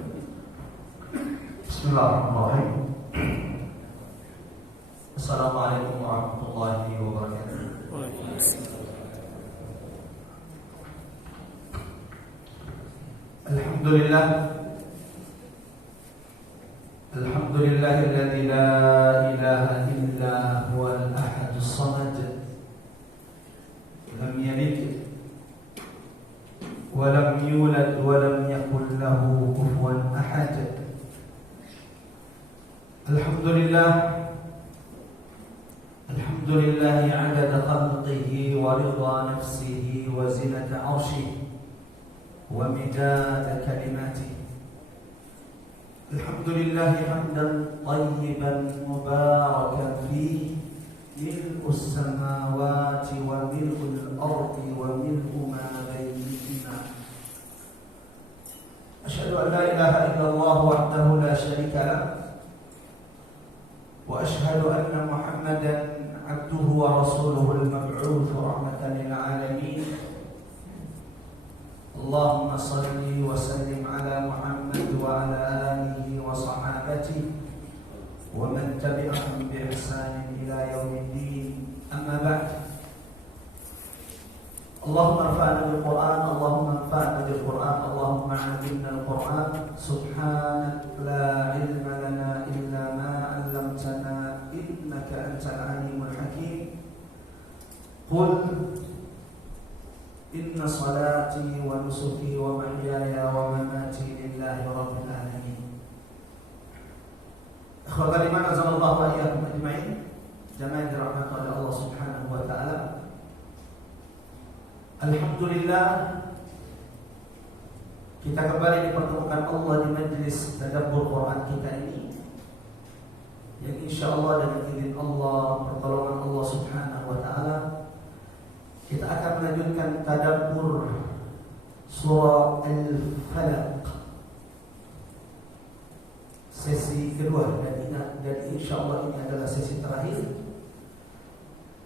Bismillahirrahmanirrahim. Assalamualaikum warahmatullahi wabarakatuh. Alhamdulillah. Alhamdulillahilladzi la ilaha illa huwal ahadus samad. Lam yalid wa lam yulad wa lam yakul lahu kufuwan ahad. Alhamdulillah. Alhamdulillahi 'adada khalqihi wa ridha nafsihi wa zinata 'arshihi wa midada kalimatihi. Alhamdulillahi hamdan tayyiban mubarakan fihi mil'us samawati wa mil'ul ardi wa mil'u ma bainahuma. Asyhadu an la ilaha illallah wahdahu la syarika lah wa asyhadu anna Muhammadan abduhu wa rasuluhu al-mab'uts rahmatan lil alamin. Allahumma salli wa sallim ala Muhammad wa ala alihi wa sahabatihi wa man tabi'ahum bi ihsan ila yaumiddin. Amma ba'd. Allahumma anfa'na bil Qur'an, Allahumma anfa'na bil Qur'an, Allahumma 'allimna al-Qur'an. Subhanaka la 'ilma lana illa ma 'allamtana innaka antal 'alimul hakim. Qul inna salati wa nusuki wa mahyaya wa mamati lillahi rabbil alamin. Akhwatal iman, azallahu wa iyyakum ajma'in. Jamaah dirahmati oleh Allah Subhanahu wa taala. Alhamdulillah, kita kembali dipertemukan Allah di majlis tadabbur Quran kita ini, yang insyaallah dengan izin Allah, pertolongan Allah Subhanahu wa taala, kita akan melanjutkan tadabbur surah Al-Falaq, sesi kedua, dan insyaallah ini adalah sesi terakhir.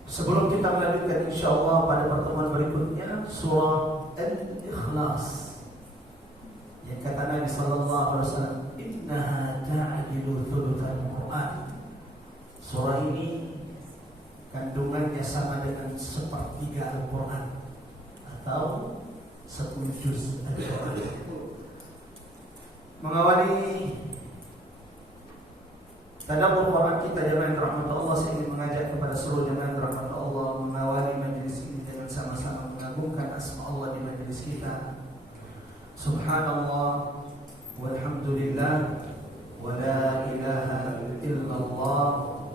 Sebelum kita melanjutkan insyaallah pada pertemuan berikutnya surah Al-Ikhlas, yang kata Nabi sallallahu alaihi wasallam, innaha ta'dilu thulutsal Qur'an. Surah ini kandungannya sama dengan sepertiga Al-Quran atau 10 juz Al-Quran. Mengawali tadabbur Quran kita jemaah rahmat Allah, saya ingin mengajak kepada seluruh jemaah rahmat Allah mengawali majlis ini dengan sama-sama mengagungkan asma Allah di majlis kita. Subhanallah walhamdulillah wa la ilaha illallah,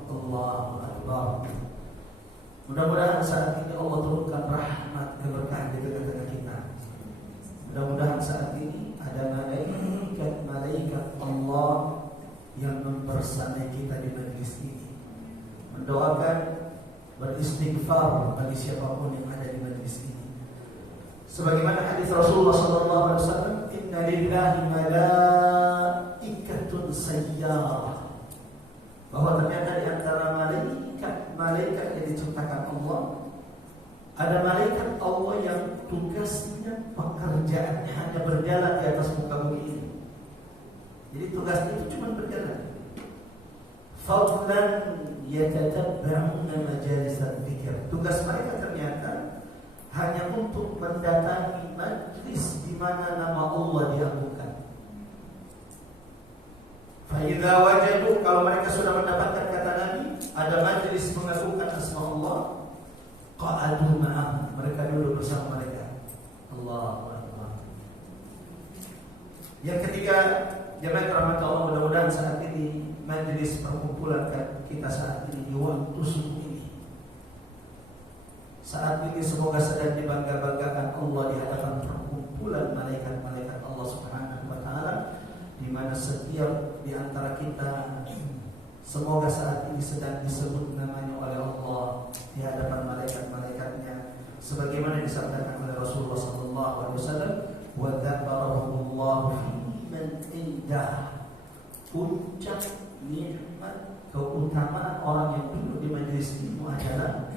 Allahu akbar. Mudah-mudahan saat ini Allah turunkan rahmat keberkahan di tengah-tengah kita. Mudah-mudahan saat ini ada malaikat Allah yang membersamai kita di majlis ini, mendoakan, beristighfar bagi siapapun yang ada di majlis ini. Sebagaimana hadis Rasulullah sallallahu alaihi wasallam, inna lillahi malaikatun sayyarah, bahwa ternyata di antara malaikat yang diciptakan Allah, ada malaikat Allah yang tugasnya, pekerjaannya hanya berjalan di atas muka bumi ini. Jadi tugasnya itu cuma berjalan. Fadlan yatatabba'una majalis dzikr. Tugas mereka ternyata hanya untuk mendatangi majlis di mana nama Allah diagungkan. Fa idza wajadu, kalau mereka sudah mendapatkan, kata Nabi, ada majlis mengagungkan asma Allah, qa'adu ma'ahum, mereka duduk bersama mereka. Allahu akbar. Yang ketiga, jemaah rahmat Allah, mudah-mudahan saat ini majlis perkumpulan kita saat ini di waktu subuh ini, saat ini semoga sedang dibangga-banggakan Allah di hadapan perkumpulan malaikat-malaikat Allah Subhanahu wa taala, di mana setiap di antara kita semoga saat ini sedang disebut namanya oleh Allah di hadapan malaikat-malaikatnya, sebagaimana disabdakan oleh Rasulullah sallallahu alaihi wasallam, wa dzakarahumullahu fi man indah. Puncak nikmat keutamaan orang yang duduk di majlis ini adalah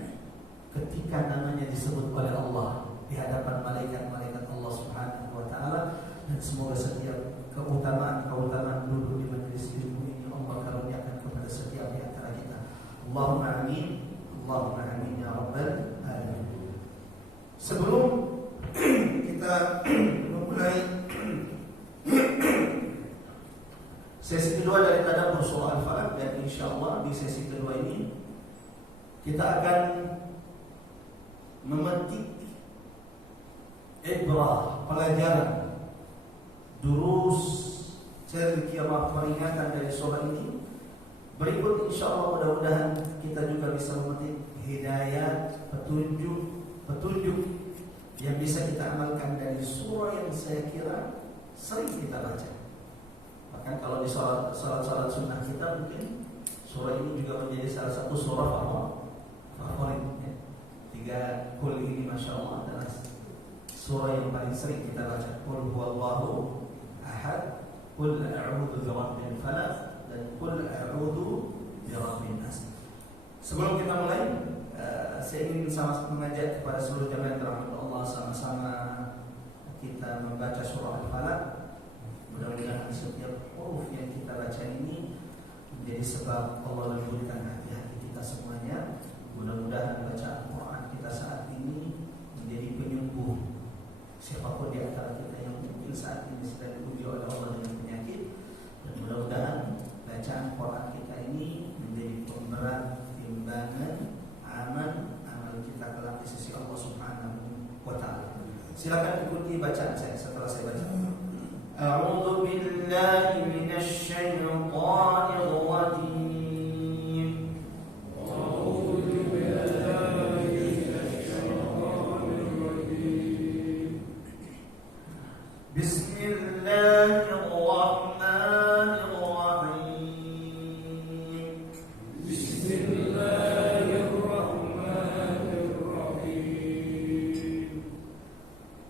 ketika namanya disebut oleh Allah di hadapan malaikat-malaikat Allah Subhanahu wa taala, dan semoga setiap keutamaan kita memulai sesi kedua dari tadabbur surah Al-Falaq, dan insyaallah di sesi kedua ini kita akan memetik ibrah, pelajaran, durus, tazkirah, peringatan dari surah ini. Berikut insyaallah mudah-mudahan kita juga bisa memetik hidayah, petunjuk yang bisa kita amalkan dari surah yang saya kira sering kita baca. Bahkan kalau di salat sunnah kita mungkin surah ini juga menjadi salah satu surah favorit ya. 3 kul ini Masya Allah adalah surah yang paling sering kita baca. Qul huwallahu ahad, qul a'udzu birabbil falaq, dan qul a'udzu birabbin nas. Sebelum kita mulai, saya ingin sama-sama mengajak kepada seluruh jamaah dirahmati Allah, sama-sama kita membaca surah Al-Falaq. Mudah-mudahan setiap huruf yang kita baca ini menjadi sebab Allah memulihkan hati-hati kita semuanya. Mudah-mudahan bacaan Quran kita saat ini menjadi penyembuh siapapun di antara kita yang mungkin saat ini sedang diuji oleh Allah dengan penyakit. Dan mudah-mudahan bacaan Quran kita ini menjadi pemberat timbangan amal kita kelak di sisi Allah Subhanahu wa taala. Silakan ikuti bacaan saya setelah saya baca. A'udzu billahi minasy syaithanir rajim. A'udzu billahi minasy syaitanir rajim. Bismillahirrahmanirrahim. Bismillahirrahmanirrahim.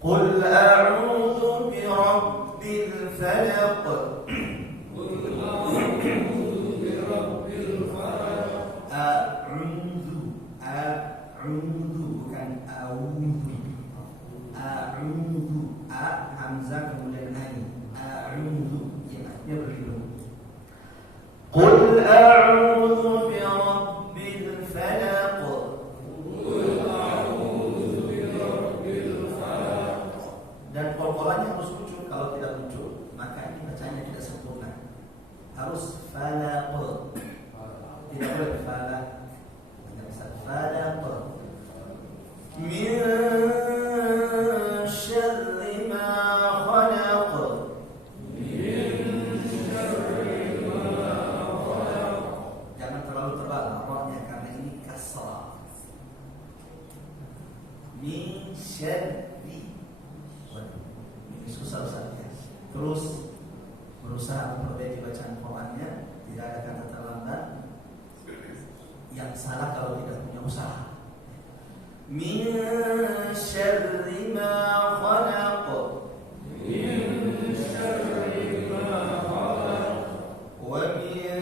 Qul a'udzu birabbil falaq. Qul a'udzu birabbil falaq. A'udzu bukan a'udzu. A'udzu, a hamzah kemudian ain. A'udzu yang artinya berlindung. Qul a'udzu birabbil falaq. Qul a'udzu birabbil falaq. Dan qalqalanya harus muncul. Kalau tidak muncul, maka ini bacanya tidak sempurna. Harus falaq. Tidak boleh falaq. Hanya bisa falaq. Min syarri ma khalaq. Min syarri ma khalaq. Jangan terlalu tebal ra'nya karena ini kasrah. Min syarri. Waduh, ini susah saja. Terus berusaha memperbaiki bacaan Qur'annya, tidak ada kata terlambat. Yang salah kalau tidak punya usaha. Min syarri ma khalaq. Min syarri ma khalaq. Wa min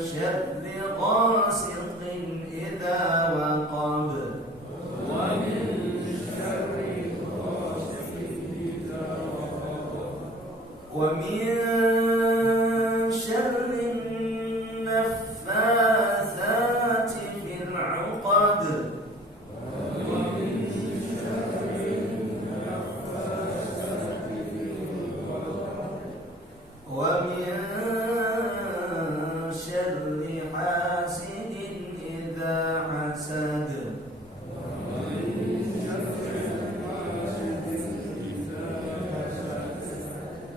syarri ghasiqin idza waqab. Wa min syarri ghasiqin idza waqab. Wa min syarri naffatsati fil 'uqad. ومن شر حاسد إذا حسد.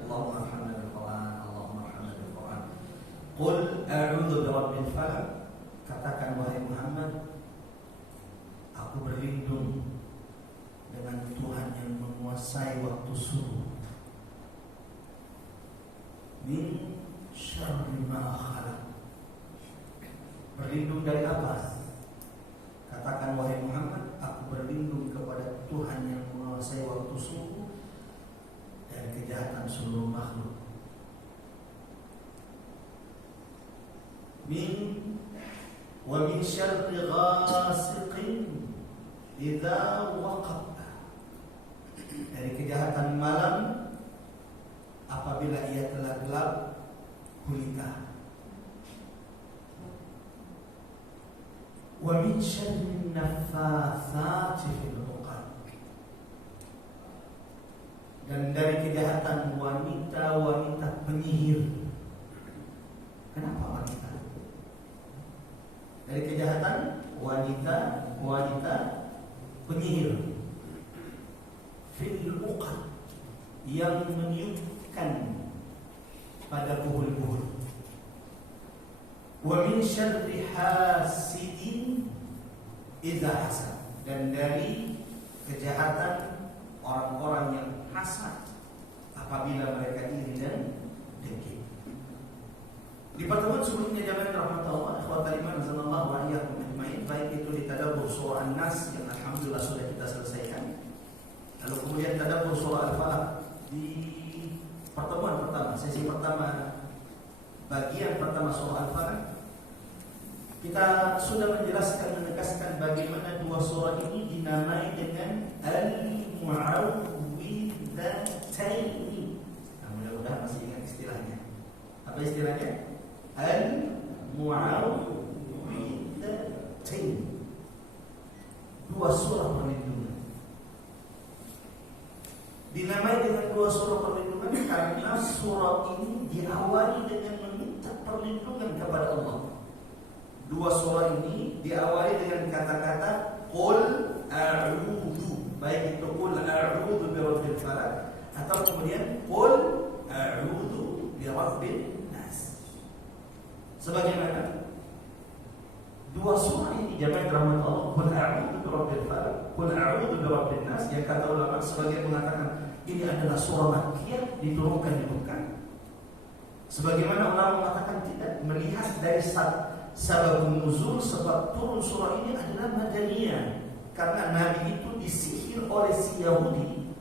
اللهم ارحمنا بالقرآن، اللهم ارحمنا بالقرآن. قل أعوذ برب الفلق. Katakan wahai Muhammad, aku berlindung dengan Tuhan yang menguasai waktu subuh. Min syarri ma khalaq. Berlindung dari apa? Katakan wahai Muhammad, aku berlindung kepada Tuhan yang menguasai waktu subuh dan kejahatan seluruh makhluk. Wa min syarri ghasiqin idza waqab. Dari kejahatan malam apabila ia telah gelap gulita. Wa min syarri naffatsati fil 'uqad. dan dari kejahatan wanita-wanita penyihir. Kenapa wanita? Dari kejahatan wanita-wanita penyihir fil uqad, yang meniupkan pada buhul-buhul. Wa min syarri hasidin idza hasad, dan dari kejahatan orang-orang yang hasad apabila mereka iri dan dengki. Di pertemuan sebelumnya jamaah rahmatullah ikhwatal iman sallallahu alaihi wasallam, baik itu di tadabbur surah An-Nas yang alhamdulillah sudah kita selesaikan, lalu kemudian tadabbur surah Al-Falaq di pertemuan pertama, sesi pertama, bagian pertama surah Al-Falaq, kita sudah menjelaskan, menegaskan bagaimana dua surah ini dinamai dengan Al-Mu'awwidhataini. Nah, mudah-mudahan masih ingat istilahnya. Apa istilahnya? Al-Mu'awwidhataini. Dua surah perlindungan. Dinamai dengan dua surah perlindungan karena surah ini diawali dengan meminta perlindungan kepada Allah. Dua surah ini diawali dengan kata-kata Qul a'udhu, baik itu Qul a'udhu birabbil falaq atau kemudian Qul a'udhu birabbin nas. Sebagaimana dua surah ini jamaah rahmat Allah, Qul a'udhu birabbil falaq, Qul a'udhu birabbin nas, yang kata ulama sebagian mengatakan ini adalah surah Makkiyah diturunkan di Mekah. Sebagaimana ulama mengatakan tidak, melihat dari sabab nuzul, sebab turun surah ini adalah Madaniyah, karena Nabi itu disihir oleh si Yahudi.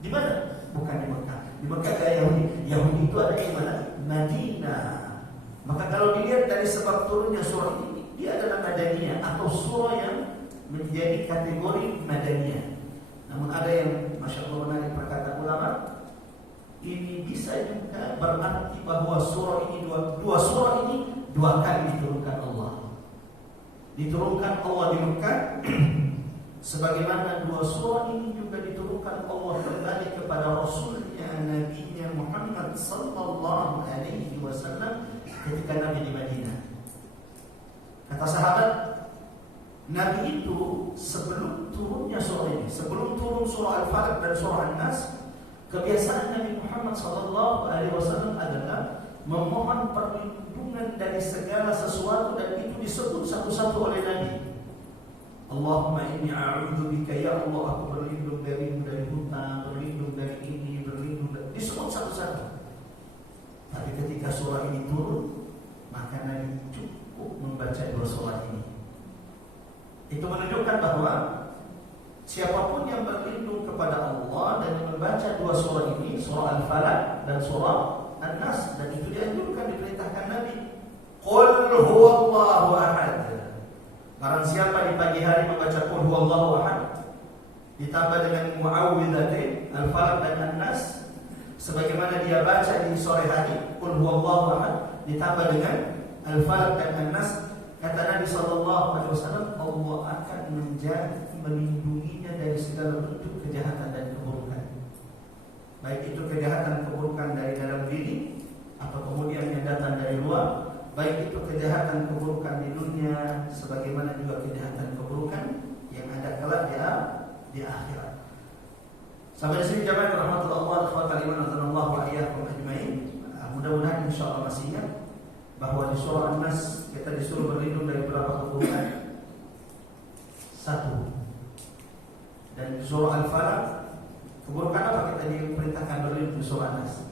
Di mana? Bukan di Mekah. Di Mekah ada Yahudi. Yahudi itu ada di mana? Madinah. Maka kalau dilihat dari sebab turunnya surah ini, dia adalah Madaniyah atau surah yang menjadi kategori Madaniyah. Namun ada yang masya Allah menarik perkataan ulama, ini bisa juga berarti bahwa surah ini dua surah ini dua kali diturunkan Allah. Diturunkan Allah di Mekah, sebagaimana dua surah ini juga diturunkan Allah kembali kepada Rasulnya, Nabi-Nya Muhammad sallallahu alaihi wasallam ketika Nabi di Madinah. Kata sahabat, Nabi itu sebelum turunnya surah ini, sebelum turun surah Al-Falaq dan surah An-Nas, kebiasaan Nabi Muhammad sallallahu alaihi wasallam adalah memohon perlindungan dari segala sesuatu, dan itu disebut satu-satu oleh Nabi. Allahumma inni a'udzubika, ya Allah aku berlindung darimu dari hutang, berlindung dari ini, berlindung dari... disebut satu-satu. Tapi ketika surah ini turun, maka Nabi cukup membaca dua surah ini. Itu menunjukkan bahwa siapapun yang berlindung kepada Allah dan yang membaca dua surah ini, surah Al-Falaq dan surah An-Nas, dan itu dianjurkan, diperintahkan Nabi. Qul huwallahu ahad. Barang siapa di pagi hari membaca Qul huwallahu ahad ditambah dengan Mu'awwidhatain Al-Falaq dan An-Nas, sebagaimana dia baca di sore hari Qul huwallahu ahad ditambah dengan Al-Falaq dan An-Nas, kata Nabi sallallahu alaihi wasallam, Allah akan menjaga, melindunginya dari segala bentuk kejahatan dan keburukan. Baik itu kejahatan keburukan dari dalam diri atau kemudian yang datang dari luar, baik itu kejahatan keburukan di dunia sebagaimana juga kejahatan keburukan yang ada kelak di akhirat. Sampai di sini jamaah rahmatullah wa sallallahu alaihi ajmain. Mudah-mudahan insyaallah masih ingat bahwa di surah An-Nas kita disuruh berlindung dari beberapa keburukan. Satu. Dan di surah Al-Falaq, keburukan apa kita diperintahkan berlindung di surah An-Nas?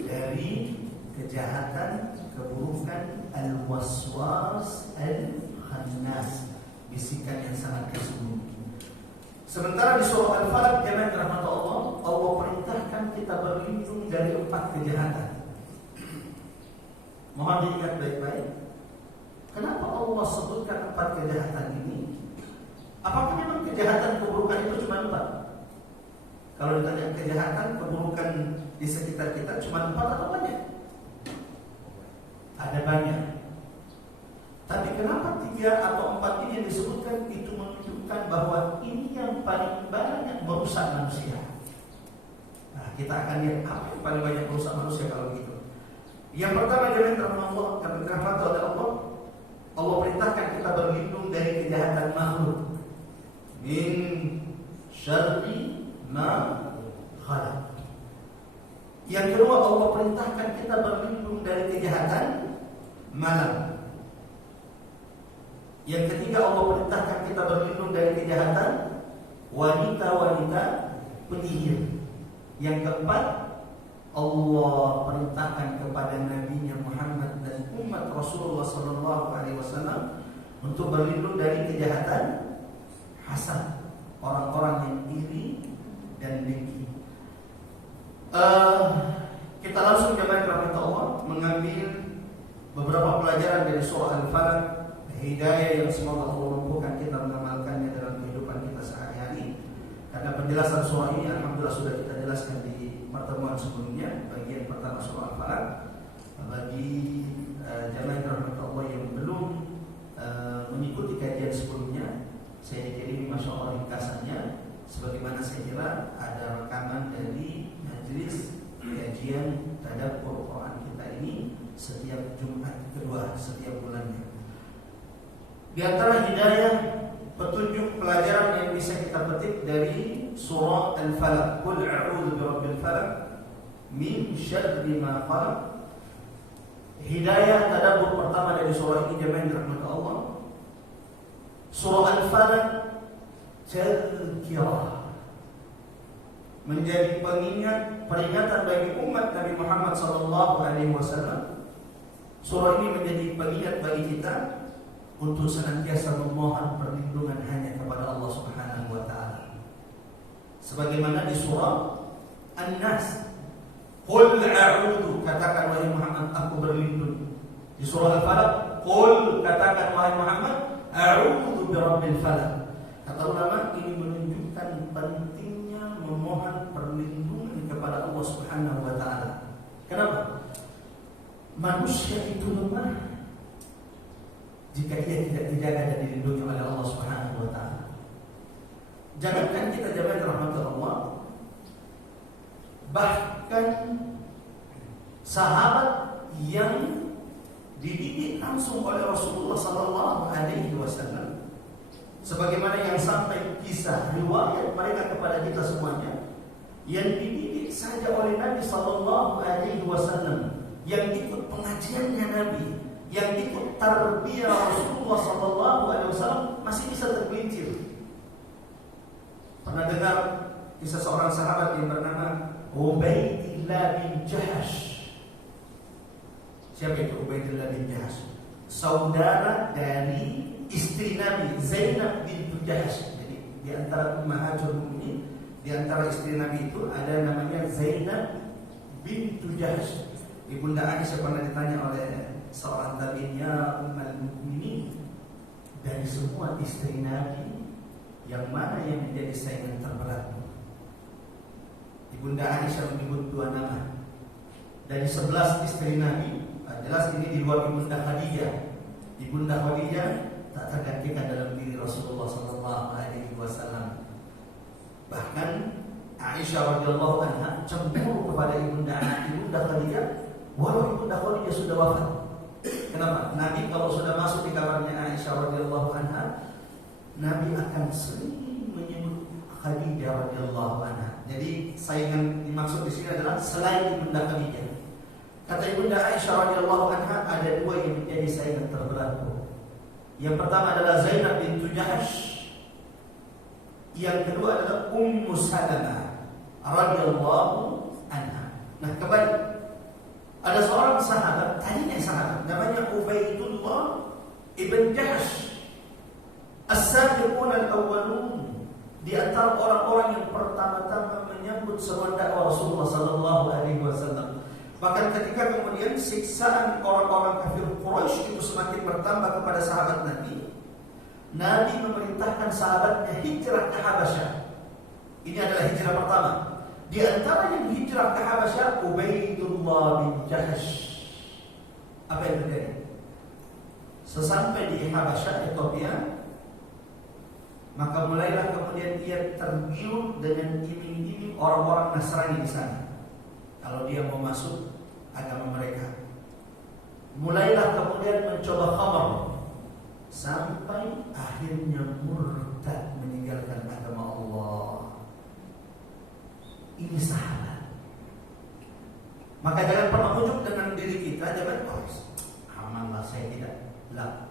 Dari kejahatan, keburukan al-waswas al-khannas, bisikan yang sangat kesumun. Sementara di surah Al-Falaq, jamaah rahmat Allah, Allah perintahkan kita berlindung dari 4 kejahatan. Mohon diingat baik-baik. Kenapa Allah sebutkan 4 kejahatan ini? Apakah memang kejahatan keburukan itu cuma 4? Kalau ditanya kejahatan keburukan di sekitar kita cuma 4 atau banyak? Ada banyak. Tapi kenapa 3 atau 4 ini yang disebutkan? Itu menunjukkan bahwa ini yang paling banyak merusak manusia. Nah, kita akan lihat apa yang paling banyak merusak manusia kalau begitu. Yang pertama jemaah rahmat Allah, kami dirahmati oleh Allah. Allah perintahkan kita berlindung dari kejahatan makhluk. Min syarri ma khalaq. Yang kedua, Allah perintahkan kita berlindung dari kejahatan malam. Yang ketiga, Allah perintahkan kita berlindung dari kejahatan wanita-wanita penyihir. Yang keempat, Allah perintahkan kepada Nabi-Nya Muhammad dan umat Rasulullah SAW untuk berlindung dari kejahatan hasad, orang-orang yang iri dan dengki. Kita langsung jemaah rahmat Allah mengambil beberapa pelajaran dari surah Al-Falaq, hidayah yang semoga Allah mampukan kita mengamalkannya dalam kehidupan kita sehari-hari. Karena penjelasan surah ini alhamdulillah sudah kita jelaskan di pertemuan sebelumnya, bagian pertama surah Al-Falaq. Bagi jemaah rahmat Allah yang belum mengikuti kajian sebelumnya, saya kirim masya Allah ringkasannya. Sebagaimana saya kira ada rekaman dari majelis kajian tadabbur Quran kita ini setiap Jumat kedua setiap bulannya. Di antara hidayah, petunjuk, pelajaran yang bisa kita petik dari surah Al-Falaq, Qul a'udzu birabbil falaq min syarri ma khalaq. Hidayah tadabbur pertama dari surah ini jemaah dirahmati Allah. Surah Al-Falaq tazkirah, menjadi pengingat, peringatan bagi umat Nabi Muhammad SAW. Surah ini menjadi pengingat bagi kita untuk senantiasa memohon perlindungan hanya kepada Allah Subhanahu wa taala. Sebagaimana di surah An-Nas, Qul a'udzu, katakan wahai Muhammad aku berlindung. Di surah Al-Falaq, Qul, katakan wahai Muhammad a'udzu birabbil falaq. Kata ulama, ini menunjukkan pentingnya memohon perlindungan kepada Allah Subhanahu wa taala. Kenapa? Manusia itu lemah jika ia tidak dijaga dan dilindungi oleh Allah Subhanahu wa taala. Jangankan kita jemaah rahmat Allah, bahkan sahabat yang dididik langsung oleh Rasulullah sallallahu alaihi wasallam, sebagaimana yang sampai kisah riwayat mereka kepada kita semuanya, yang dididik saja oleh Nabi sallallahu alaihi wasallam, yang ikut pengajiannya Nabi, yang ikut tarbiyah Rasulullah sallallahu alaihi wasallam masih bisa tergelincir. Pernah dengar kisah seorang sahabat yang bernama Ubaidillah bin Jahash? Siapa itu Ubaidillah bin Jahash? Saudara dari istri Nabi Zainab bintu Jahash. Jadi di antara ummahatul mukminin, di antara istri Nabi itu ada namanya Zainab bintu Jahash. Ibunda Aisyah pernah ditanya oleh seorang tabi'in, ya ummul mukminin, dari semua istri Nabi yang mana yang menjadi saingan terberat? Ibunda Aisyah menyebut dua nama. Dari 11 istri Nabi, jelas ini di luar Ibunda Khadijah. Ibunda Khadijah tak tergantikan dalam diri Rasulullah SAW. Bahkan Aisyah radhiyallahu anha cemburu kepada Ibunda Khadijah, walau Ibunda Khadijah sudah wafat. Kenapa? Nabi kalau sudah masuk di kamarnya Aisyah radhiyallahu anha, Nabi akan sering menyebut Khadijah radhiyallahu anha. Jadi saingan dimaksud di sini adalah selain Ibunda Khadijah. Kata Ibunda Aisyah radhiyallahu anha, ada dua yang menjadi saingan terberatku. Yang pertama adalah Zainab bintu Jahash. Yang kedua adalah Ummu Salamah radhiyallahu anha. Nah, kembali, ada seorang sahabat, tadinya sahabat, namanya Ubaidullah ibn Jahash. As-sabiqun al-awwalun, di antara orang-orang yang pertama-tama menyambut seruan dakwah Rasulullah sallallahu alaihi wasallam. Bahkan ketika kemudian siksaan orang-orang kafir Quraisy itu semakin bertambah kepada sahabat Nabi, Nabi memerintahkan sahabatnya hijrah ke Habasyah. Ini adalah hijrah pertama. Di antara yang hijrah ke Habasyah, Ubaidullah bin Jahash. Apa yang terjadi? Sesampai di Habasyah, Ethiopia, Maka mulailah kemudian dia tergiur dengan iming-iming orang-orang Nasrani di sana. Kalau dia mau masuk agama mereka, mulailah kemudian mencoba khamar sampai akhirnya murtad meninggalkan agama Allah. Ini sahabat. Maka jangan pernah ujuk dengan diri kita, jangan amanlah saya tidak. Lah,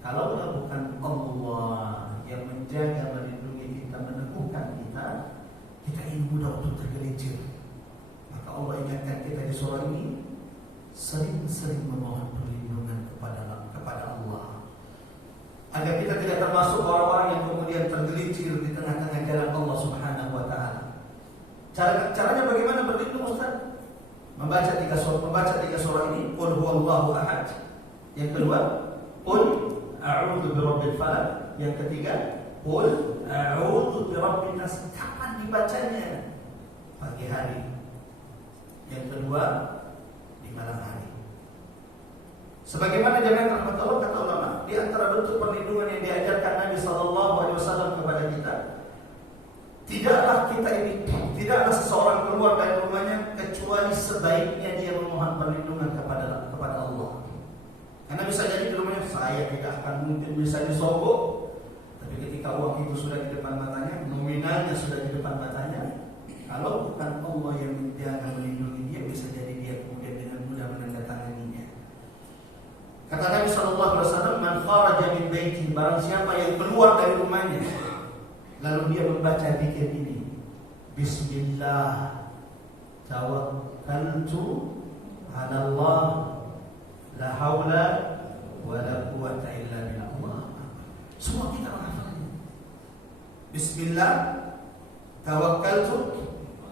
kalau bukan Allah yang menjaga, melindungi kita, meneguhkan kita, kita ini mudah untuk tergelincir. Maka Allah ingatkan kita di surah ini, sering-sering memohon perlindungan kepada Allah, agar kita tidak termasuk orang-orang yang kemudian tergelincir di tengah-tengah jalan Allah Subhanahu wa taala. Caranya bagaimana berlindung, Ustaz? Membaca tiga surah ini, Qul huwallahu ahad. Yang kedua, Qul a'udzu birabbil falaq. Yang ketiga, Qul a'udzu birabbin nas. Kapan dibacanya? Pagi hari. Yang kedua, di malam hari. Sebagaimana jamaah rahmat Allah, kata ulama, di antara bentuk perlindungan yang diajarkan Nabi sallallahu alaihi wasallam kepada kita, tidaklah seseorang keluar dari rumahnya kecuali sebaiknya dia memohon perlindungan kepada Allah. Karena bisa jadi di rumahnya, saya tidak akan mungkin bisa disogok, tapi ketika uang itu sudah di depan matanya, nominalnya sudah di depan matanya, kalau bukan Allah yang menjaga, melindungi dia, bisa jadi dia kemudian dengan mudah menandatanganinya. Kata Nabi SAW, man kharaja min baiti, barang siapa yang keluar dari rumahnya lalu dia membaca zikir ini, Bismillah tawakkaltu 'ala Allah la haula wa la quwwata illa billah. Semua kita menghafalnya. Bismillah tawakkaltu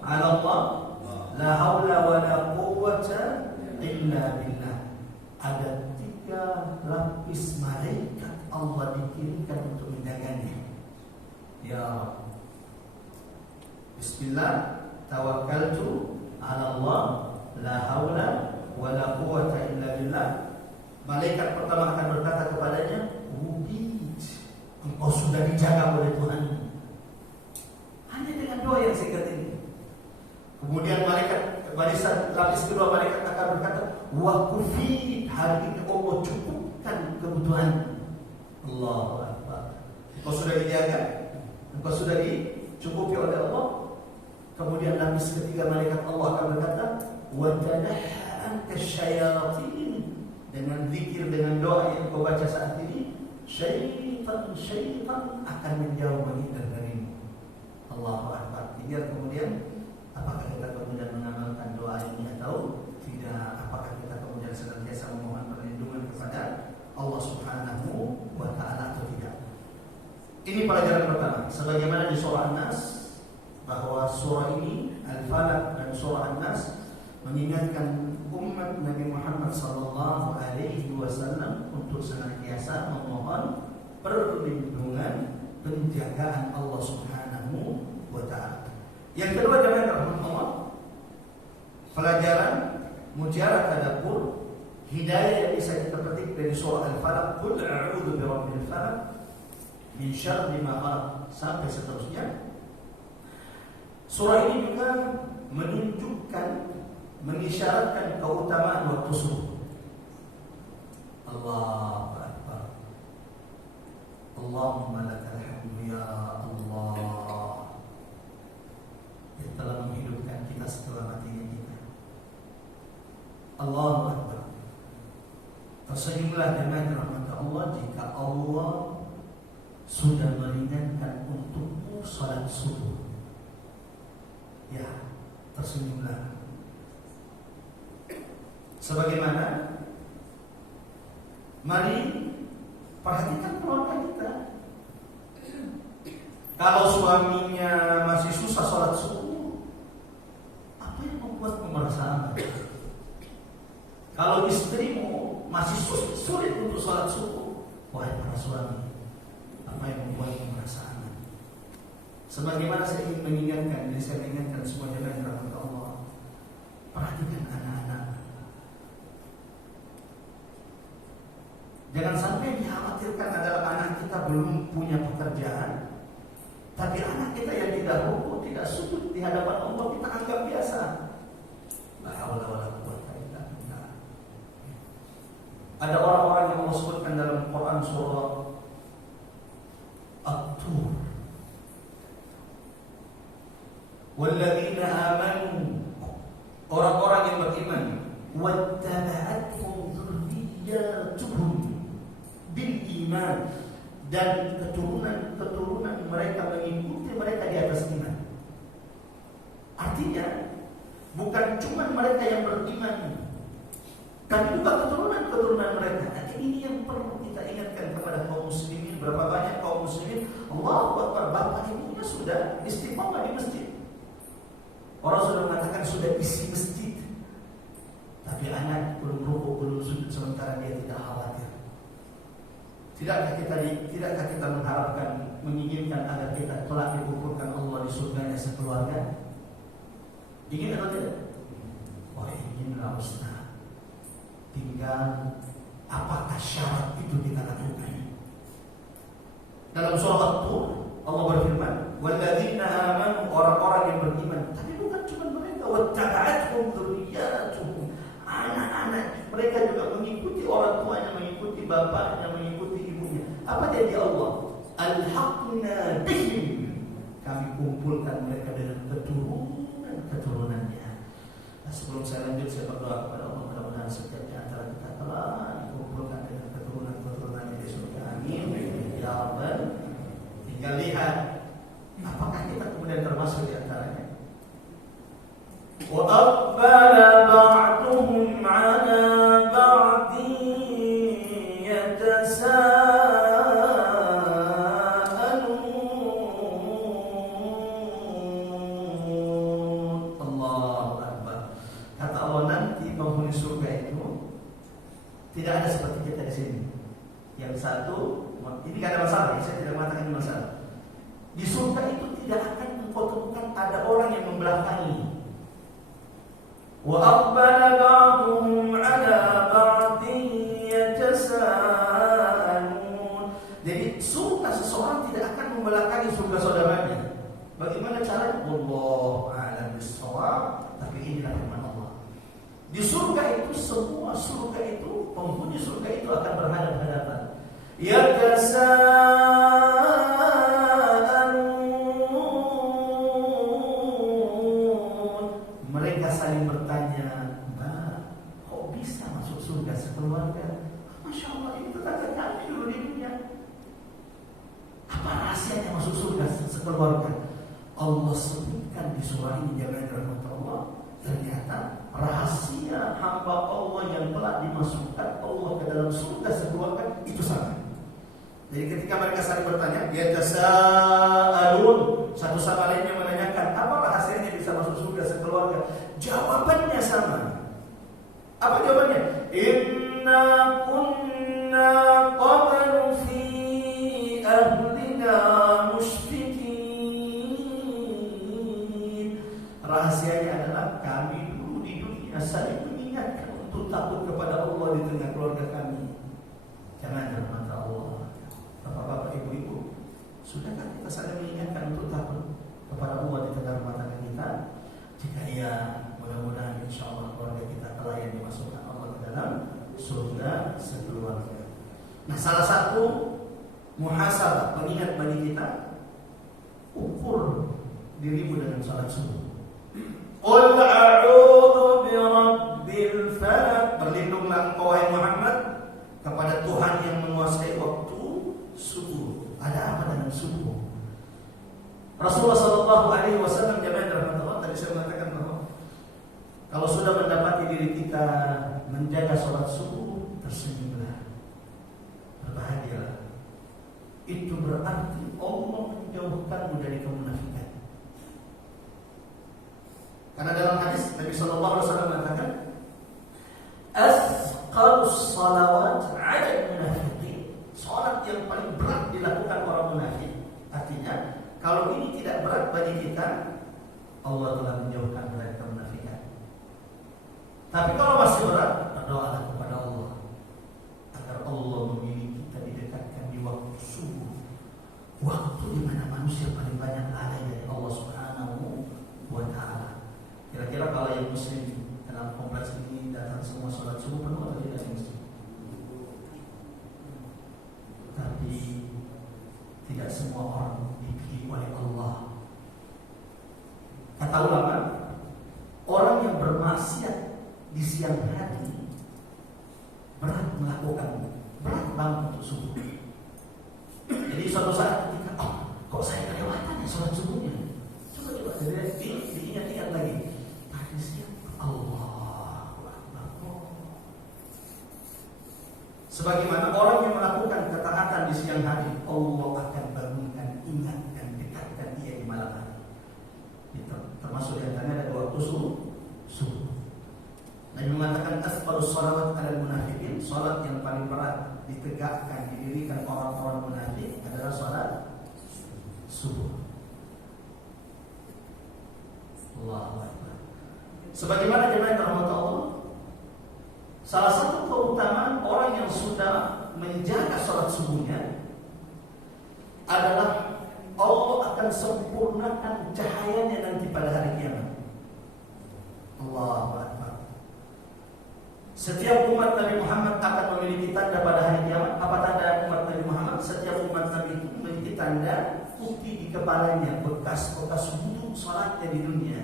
'ala Allah la haula wa la quwwata illa billah. Ada 3 lapis malaikat Allah dikirimkan untuk menjaganya. Ya Rabb, Bismillah tawakkaltu 'ala Allah la haula wa la quwwata illa billah. Malaikat pertama akan berkata kepadanya, engkau sudah dijaga oleh Tuhan. Hanya dengan doa yang singkat ini. Kemudian barisan lapis kedua malaikat akan berkata, wa kufi, hari ini Allah cukupkan kebutuhan. Allahu Akbar. Engkau sudah dijaga, engkau sudah dicukupi oleh Allah. Kemudian lapis ketiga malaikat Allah akan berkata, wa tanaha anka syayatin, dengan zikir, dengan doa yang kau baca saat ini, syaitan akan menjauh darimu. Allahu Akbar. Tinggal kemudian apakah kita kemudian mengamalkan doa ini atau tidak? Apakah kita kemudian senantiasa memohon perlindungan kepada Allah Subhanahu wa taala atau tidak? Ini pelajaran pertama. Sebagaimana di surah An-Nas, bahwa surah ini Al-Falaq dan surah An-Nas mengingatkan umat Nabi Muhammad sallallahu alaihi wasallam untuk senantiasa memohon perlindungan, penjagaan Allah Subhanahu wa taala. Yang kedua, jamaah Allah, pelajaran mujarad tadabbur, hidayah yang bisa kita petik dari surah Al-Falaq, Qul a'udzu birabbil falaq min syarri ma khalaq, sampai seterusnya. Surah ini juga menunjukkan, mengisyaratkan keutamaan waktu subuh. Allahu Akbar. Allahumma lakal hamdu ya Allah, yang telah menghidupkan kita setelah matinya kita. Allahu Akbar. Tersenyumlah dengan rahmat Allah jika Allah sudah meringankan untukmu salat subuh. Ya, tersenyumlah. Sebagaimana, mari perhatikan keluarga kita. Kalau suaminya masih susah sholat subuh, apa yang membuatmu merasa aman? Kalau istrimu masih sulit untuk sholat subuh, wahai para suami, apa yang membuatmu merasa aman? Sebagaimana saya ingin mengingatkan, jadi saya mengingatkan semua jemaah yang dirahmati Allah, perhatikan anak-anak. Jangan sampai dikhawatirkan adalah anak kita belum punya pekerjaan, Tapi anak kita yang tidak rukuk, tidak sujud di hadapan Allah kita anggap biasa. La haula wala quwwata illa billah. Ada orang-orang yang Allah sebutkan dalam Quran surah At-Tur. Walladzina amanu, orang-orang yang beriman, wattaba'athum dzurriyyatuhum bil iman, dan keturunan mereka mengikuti mereka di atas iman. Artinya bukan cuma mereka yang beriman, tapi juga keturunan mereka. Nah, ini yang perlu kita ingatkan kepada kaum muslimin. Berapa banyak kaum muslimin Allahu Akbar, bapak ibunya sudah istiqomah di masjid. Orang sudah mengatakan sudah isi masjid, tapi anak belum rukuk, belum sujud, sementara dia tidak khawatir. Tidakkah kita mengharapkan, menginginkan agar kita kelak dikumpulkan Allah di surganya sekeluarga? Ingin atau tidak? Oh, inginlah Ustaz. Tinggal apakah syarat itu kita lakukan? Dalam surah At-Tur Allah berfirman, walladzina amanu, orang-orang yang beriman. Tapi bukan cuma mereka, wattaba'athum dzurriyyatuhum, anak-anak mereka juga mengikuti orang tuanya, mengikuti bapaknya, mengikuti ibunya. Apa janji Allah? Alhaqna bihim, kami kumpulkan mereka dengan keturunannya. Nah, sebelum saya lanjut, saya berdoa kepada Allah, mudah-mudahan setiap di antara kita telah dikumpulkan dengan keturunannya di surga. Amin. Ya Rabbal. Tinggal lihat apakah kita kemudian termasuk di antaranya. Wa aqbala ba'duhum 'ala ba'din yatasaalun. Allahu Akbar. Kata Allah, nanti penghuni surga itu tidak ada seperti kita di sini. Yang satu, ini tidak ada masalah, saya tidak mengatakan ini masalah. Di surga itu tidak akan engkau temukan ada orang yang membelakangi. Wa aqbala ba'duhum 'ala ba'din yatasaalun. Jadi surga seseorang tidak akan membelakangi surga saudaranya. Bagaimana caranya? Wallahu a'lam bissawab. Tapi inilah firman Allah. Di surga itu, semua surga itu, penghuni surga itu akan berhadapan-hadapan. Yatasaalun. Mereka saling bertanya, Mbak, kok bisa masuk surga sekeluarga? Masya Allah, ini tetangga kami dulu di dunia. Apa rahasianya masuk surga sekeluarga? Allah sebutkan di surah ini, jangan rahmat Allah. Ternyata rahasia hamba Allah yang telah dimasukkan Allah ke dalam surga sekeluarga itu sama. Jadi ketika mereka saling bertanya, yatasaalun, satu sama lainnya menanyakan, apa rahasianya bisa masuk surga sekeluarga? Jawabannya sama. Apa jawabannya? Inna kunna qablu fi ahlina musyfiqin. Rahasianya adalah kami dulu di dunia saling mengingatkan untuk takut kepada Allah di tengah keluarga kami. Jangan mata Allah. Bapak-bapak, ibu-ibu, sudahkah kita saling mengingatkan untuk takut kepada Allah di tengah rumah tangga kita? Jika iya, mudah-mudahan insya Allah keluarga kita kelak yang dimasukkan Allah ke dalam surga sekeluarga. Nah, salah satu muhasabah, pengingat bagi kita, ukur dirimu dengan salat subuh. Qul a'udzu birabbil falaq, berlindunglah engkau wahai Muhammad kepada Tuhan yang menguasai waktu subuh. Ada apa dengan subuh? Rasulullah SAW jamaah rahmatullah tadi saya mengatakan bahwa kalau sudah mendapati diri kita menjaga sholat subuh, tersenyumlah, berbahagialah. Itu berarti Allah menjauhkanmu dari kemunafikan. Karena dalam hadis Nabi SAW mengatakan, asqalus salawat 'ala al-munafiqin. Salat yang paling berat dilakukan orang munafik. Artinya, kalau ini tidak berat bagi kita, Allah telah menjauhkan dari kemunafikan. Tapi kalau masih berat, berdoalah kepada Allah agar Allah memilih kita didekatkan di waktu subuh, waktu di mana manusia paling banyak subuh penuh atau tidak di masjid? Tapi tidak semua orang dipilih oleh Allah. Kata ulama, orang yang bermaksiat di siang hari berat banget untuk subuh. Jadi suatu saat ketika kok saya kelewatan ya sholat subuhnya, coba diingat-ingat lagi. Tadi siang Allahu Akbar. Sebagaimana orang yang melakukan ketaatan di siang hari, Allah akan bangunkan, ingatkan, dekatkan dia di malam hari. Itu termasuk di antaranya ada waktu subuh. Nabi mengatakan asfalus shalawat alal munafiqin, salat yang paling berat ditegakkan, didirikan orang-orang munafik adalah salat subuh. Allahu Akbar. Sebagaimana jemaah rahmat Allah, salah satu keutamaan orang yang sudah menjaga salat subuhnya adalah Allah akan sempurnakan cahayanya nanti pada hari kiamat. Allahu Akbar. Setiap umat Nabi Muhammad akan memiliki tanda pada hari kiamat. Apa tanda umat Nabi Muhammad? Setiap umat Nabi itu memiliki tanda putih di kepalanya, bekas-bekas wudhu salatnya di dunia.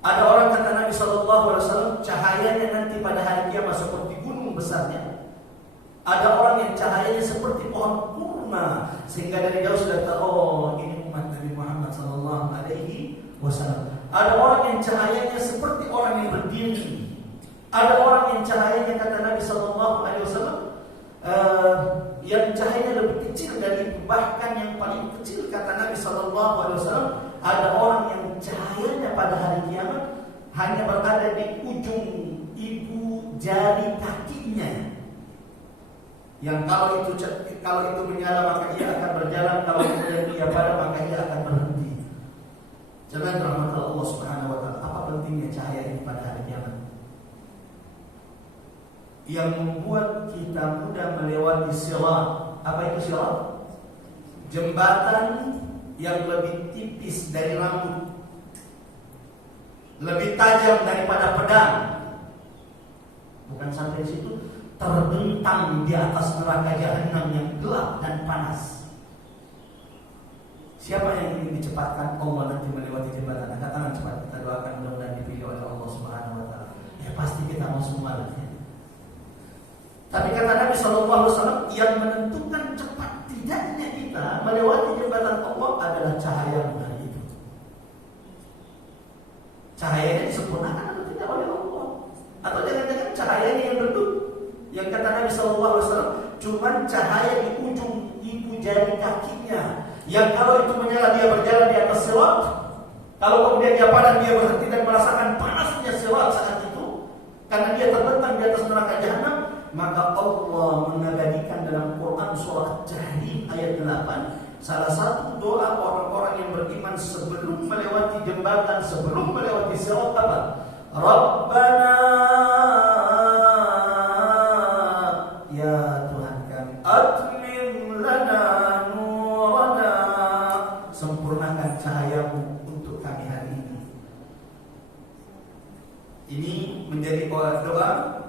Ada orang kata Nabi SAW, cahayanya nanti pada hari kiamat seperti gunung besarnya. Ada orang yang cahayanya seperti pohon kurma, sehingga dari jauh sudah tahu, ini umat Nabi Muhammad SAW. Ada orang yang cahayanya seperti orang yang berdiri. Ada orang yang cahayanya kata Nabi SAW yang cahayanya lebih kecil dari, bahkan yang paling kecil kata Nabi SAW. Ada orang yang cahayanya pada hari kiamat hanya berada di ujung ibu jari kakinya. Yang kalau itu menyala maka ia akan berjalan, kalau kemudian ia padam maka ia akan berhenti. Jangan rahmat Allah Subhanahu wa taala. Apa pentingnya cahaya ini pada hari kiamat? Yang membuat kita mudah melewati sirat. Apa itu sirat? Jembatan yang lebih tipis dari rambut, lebih tajam daripada pedang. Bukan sampai situ, terbentang di atas neraka jahanam yang gelap dan panas. Siapa yang ingin dicepatkan Allah nanti melewati jembatan? Angkat tangan cepat, kita doakan mudah-mudahan dipilih oleh Allah Subhanahu wa taala. Ya pasti kita mau semua lah. Tapi kata Nabi SAW, yang menentukan cepat tidaknya kita melewati jembatan Allah adalah cahaya hari itu. Cahayanya disempurnakan atau tidak oleh Allah? Atau jangan-jangan cahayanya yang redup? Yang kata Nabi SAW, cuman cahaya di ujung ibu jari kakinya, yang kalau itu menyala dia berjalan di atas sirat. Kalau kemudian dia padam, dia berhenti dan merasakan panasnya sirat saat itu, karena dia terbentang di atas neraka jahanam. Maka Allah mengabadikan dalam Quran surah Tahrim ayat 8, salah satu doa orang-orang yang beriman sebelum melewati jembatan, sebelum melewati sirat apa? Rabbana, ya Tuhan kami, atmim lana nurana, sempurnakan cahayamu untuk kami hari ini. Ini menjadi doa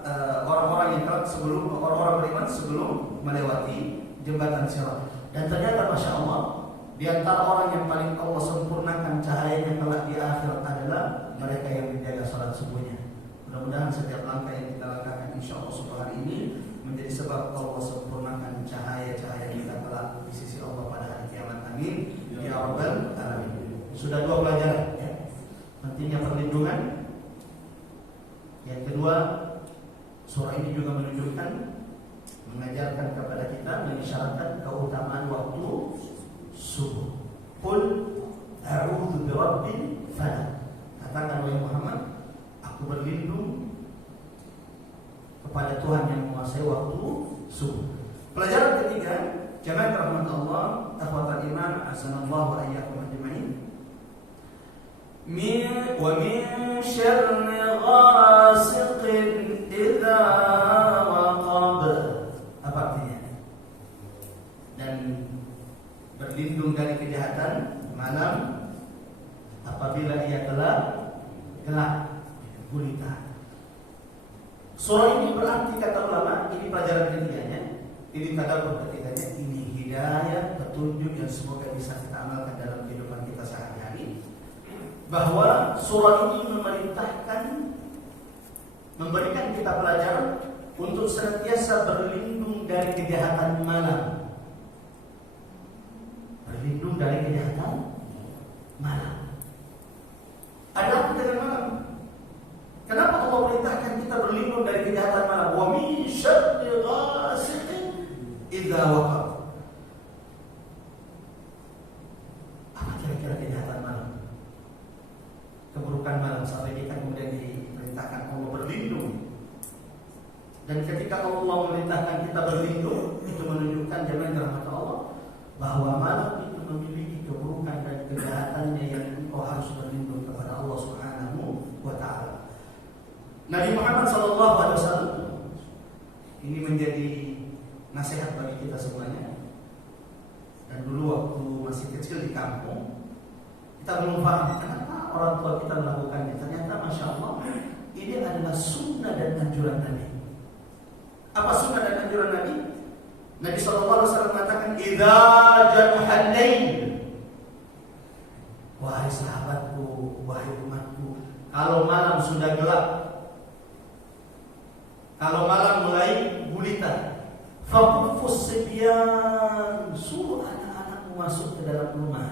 orang-orang yang kelak sebelum orang-orang beriman sebelum melewati jembatan sirat. Dan ternyata Masya Allah, di antara orang yang paling Allah sempurnakan cahayanya kelak di akhirat adalah mereka yang menjaga salat subuhnya. Mudah-mudahan setiap langkah yang kita lakukan insya Allah subuh hari ini menjadi sebab Allah sempurnakan cahaya-cahaya kita kelak di sisi Allah pada hari kiamat. Amin ya rabbal alamin. Sudah 2 pelajaran ya. Pentingnya perlindungan. Yang kedua, surah ini juga menunjukkan, mengajarkan kepada kita, mengisyaratkan keutamaan waktu subuh. Qul a'udzu birabbil falaq. Katakan wahai Muhammad, aku berlindung kepada Tuhan yang menguasai waktu subuh. Pelajaran ketiga, jamaah rahmat Allah, akhwatul iman, azanallahu wa iyyakum ajma'in. Min syarri ghasiqin idza waqab. Apa artinya? Dan berlindung dari kejahatan malam apabila ia telah gelap gulita. Surah ini berarti kata ulama, ini pelajaran ketiganya, ini tadabbur ketiganya, ini hidayah, petunjuk yang semoga bisa kita amalkan dalam kehidupan kita sehari-hari. Bahwa surah ini memerintahkan, memberikan kita pelajaran untuk senantiasa berlindung dari kejahatan malam. Berlindung dari kejahatan malam. Ada apa dengan malam? Kenapa Allah perintahkan kita berlindung dari kejahatan malam? Wa min syarri ghasiqin idza waqab. Apa kira-kira kejahatan malam? Keburukan malam sampai kita kemudian diperintahkan Allah berlindung. Dan ketika Allah memerintahkan kita berlindung, itu menunjukkan jaminan rahmat Allah bahwa malam itu memiliki keburukan dan kejahatannya yang engkau harus berlindung kepada Allah Subhanahu wa taala. Nabi Muhammad SAW ini menjadi nasihat bagi kita semuanya. Dan dulu waktu masih kecil di kampung, kita belum paham kenapa orang tua kita melakukannya. Ternyata Masya Allah, ini adalah sunnah dan anjuran Nabi. Apa sunnah dan anjuran Nabi? Nabi SAW mengatakan, "Idza januhal lail." Wahai sahabatku, wahai umatku, kalau malam sudah gelap, kalau malam mulai gulita, faqufus sibyan, suruh anak-anakmu masuk ke dalam rumah.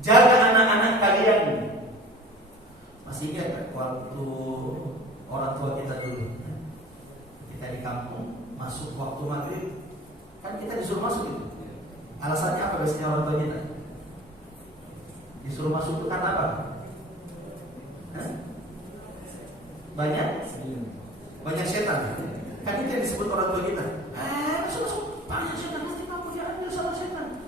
Jaga anak-anak kalian. Masih ingat waktu orang tua kita dulu? Kita di kampung, masuk waktu maghrib, kan kita disuruh masuk itu. Alasannya apa biasanya orang tua kita? Disuruh masuk itu karena apa? Banyak setan. Kan itu yang disebut orang tua kita. Masuk, banyak setan, nanti kamu diambil sama setan.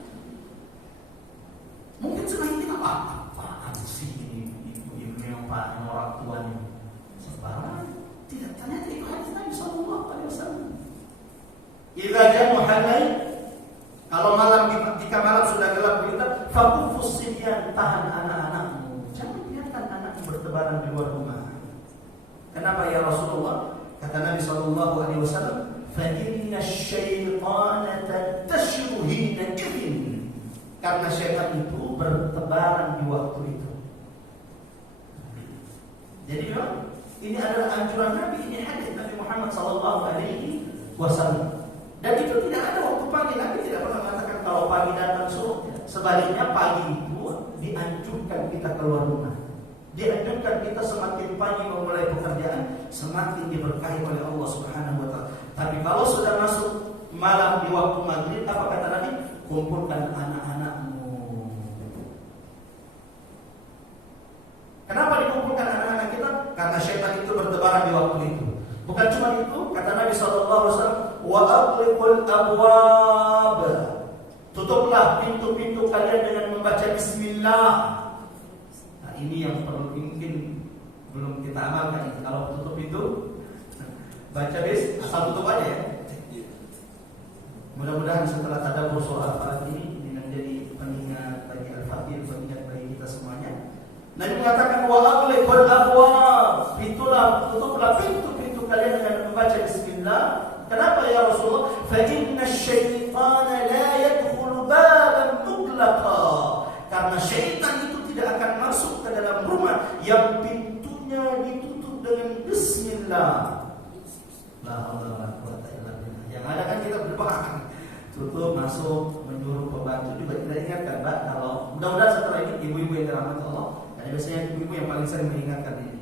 Mungkin senang kita, apaan sih ini ibu-ibu yang orang tua ini? Sebarang. Tidak, ternyata itu hadis Nabi SAW. Idza januhal lail, kalau malam, ketika malam sudah gelap gulita, faqufus sibyan, tahan anak-anakmu. Jangan biarkan anakmu bertebaran di luar rumah. Kenapa ya Rasulullah? Kata Nabi SAW, fa inna syaitana tantashiru hina idin. Karena syaitan itu bertebaran di waktu itu. Jadi memang ini adalah anjuran Nabi, ini hadis Nabi Muhammad SAW. Dan itu tidak ada waktu pagi. Nabi tidak pernah mengatakan kalau pagi datang suruh. Sebaliknya pagi itu dianjurkan kita keluar rumah. Dianjurkan kita semakin pagi memulai pekerjaan, semakin diberkahi oleh Allah Subhanahu wa taala. Tapi kalau sudah masuk malam di waktu maghrib, apa kata Nabi? Kumpulkan anak-anakmu. Kenapa dikumpulkan anak-anak kita? Karena syaitan itu bertebaran di waktu itu. Bukan cuma itu, kata Nabi SAW, wa aghliqul abwab. Tutuplah pintu-pintu kalian dengan membaca bismillah. Nah, ini yang perlu mungkin belum kita amalkan. Kalau tutup pintu, baca asal tutup aja ya. Mudah-mudahan setelah tadabbur surah Al-Fatih ini menjadi pengingat bagi Al-Fatih, pengingat bagi kita semuanya. Nabi mengatakan wa aghliqul abwab, tutuplah pintu-pintu kalian dengan membaca bismillah. Kenapa ya Rasulullah? Fa inna syaitana la yadkhulu baban mughlaqa. Karena syaitan itu tidak akan masuk ke dalam rumah yang pintunya ditutup dengan bismillah. La haula wala quwwata illa billah. Yang ada kan kita berdoa, tutup, masuk, menyuruh pembantu juga tidak ingatkan, Mbak. Kalau mudah-mudahan setelah ini ibu-ibu yang dirahmati Allah, karena biasanya ibu-ibu yang paling sering mengingatkan ini.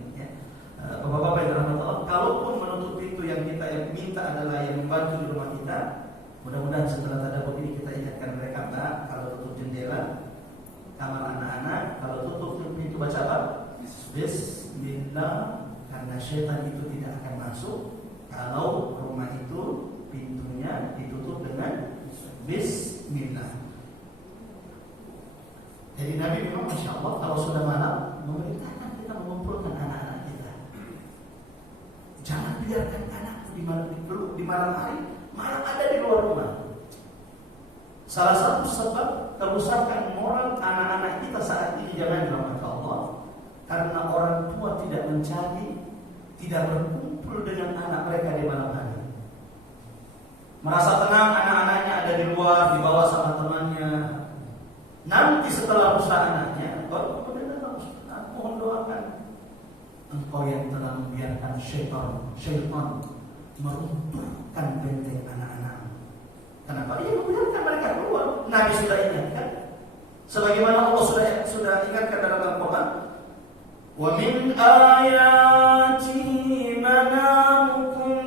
Bapak-bapak yang dirahmati Allah, kalaupun menutup pintu yang kita minta adalah yang membantu di rumah kita, mudah-mudahan setelah tadabbur ini kita ingatkan mereka, Mbak, kalau tutup jendela kamar anak-anak, kalau tutup pintu baca apa? Bismillah, karena syaitan itu tidak akan masuk kalau rumah itu pintunya ditutup dengan bismillah. Jadi Nabi memang Masya Allah kalau sudah malam memerintahkan kita mengumpulkan anak-anak kita. Jangan biarkan anakmu di malam hari malah ada di luar rumah. Salah satu sebab kerusakan moral anak-anak kita saat ini jangan dirahmati Allah, karena orang tua tidak mencari, tidak berkumpul berkumpul dengan anak mereka di malam hari. Merasa tenang anak-anaknya ada di luar, dibawa sama temannya. Nanti setelah rusak anaknya, baru kemudian datang, mohon doakan. Engkau yang telah membiarkan syaitan meruntuhkan benteng anak-anak. Kenapa? Ia membiarkan mereka keluar. Nabi sudah ingatkan. Sebagaimana Allah sudah ingatkan dalam Al-Quran. Wa min ayatihi manamukum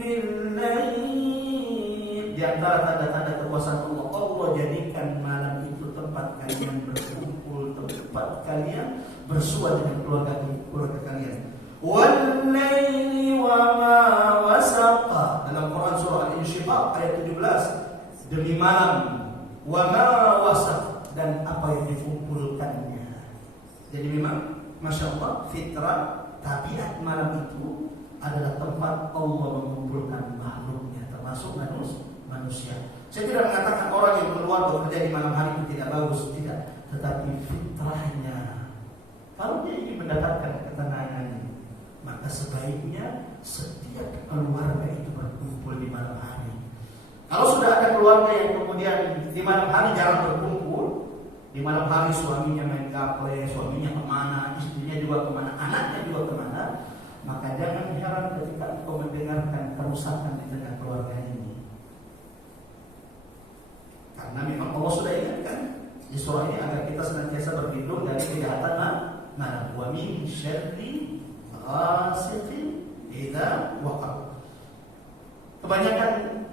bil-lail. Di antara tanda-tanda kekuasaan Allah, Allah jadikan malam itu tempat kalian berkumpul, tempat kalian bersua dengan keluarga kalian. Wal-laili wa ma wasaqa. Dalam Quran surah Al-Insyiqaq ayat 17, demi malam wa ma wasaq, dan apa yang dikumpulkannya. Jadi memang Masya Allah, fitrah, tabiat malam itu adalah tempat Allah mengumpulkan makhluknya, termasuk manusia. Saya tidak mengatakan orang yang keluar bekerja di malam hari itu tidak bagus, tidak. Tetapi fitrahnya, kalau dia ingin mendapatkan ketenangan, maka sebaiknya setiap keluarga itu berkumpul di malam hari. Kalau sudah ada keluarga yang kemudian di malam hari jarang berkumpul, di malam hari suaminya main gaple, suaminya kemana, istrinya juga kemana, anaknya juga kemana, maka jangan heran ketika engkau mendengarkan kerusakan di tengah keluarga ini. Karena memang Allah sudah ingatkan di surah ini agar kita senantiasa berlindung dari kejahatan malam. Wa min syarri ghasiqin idza waqab. Kebanyakan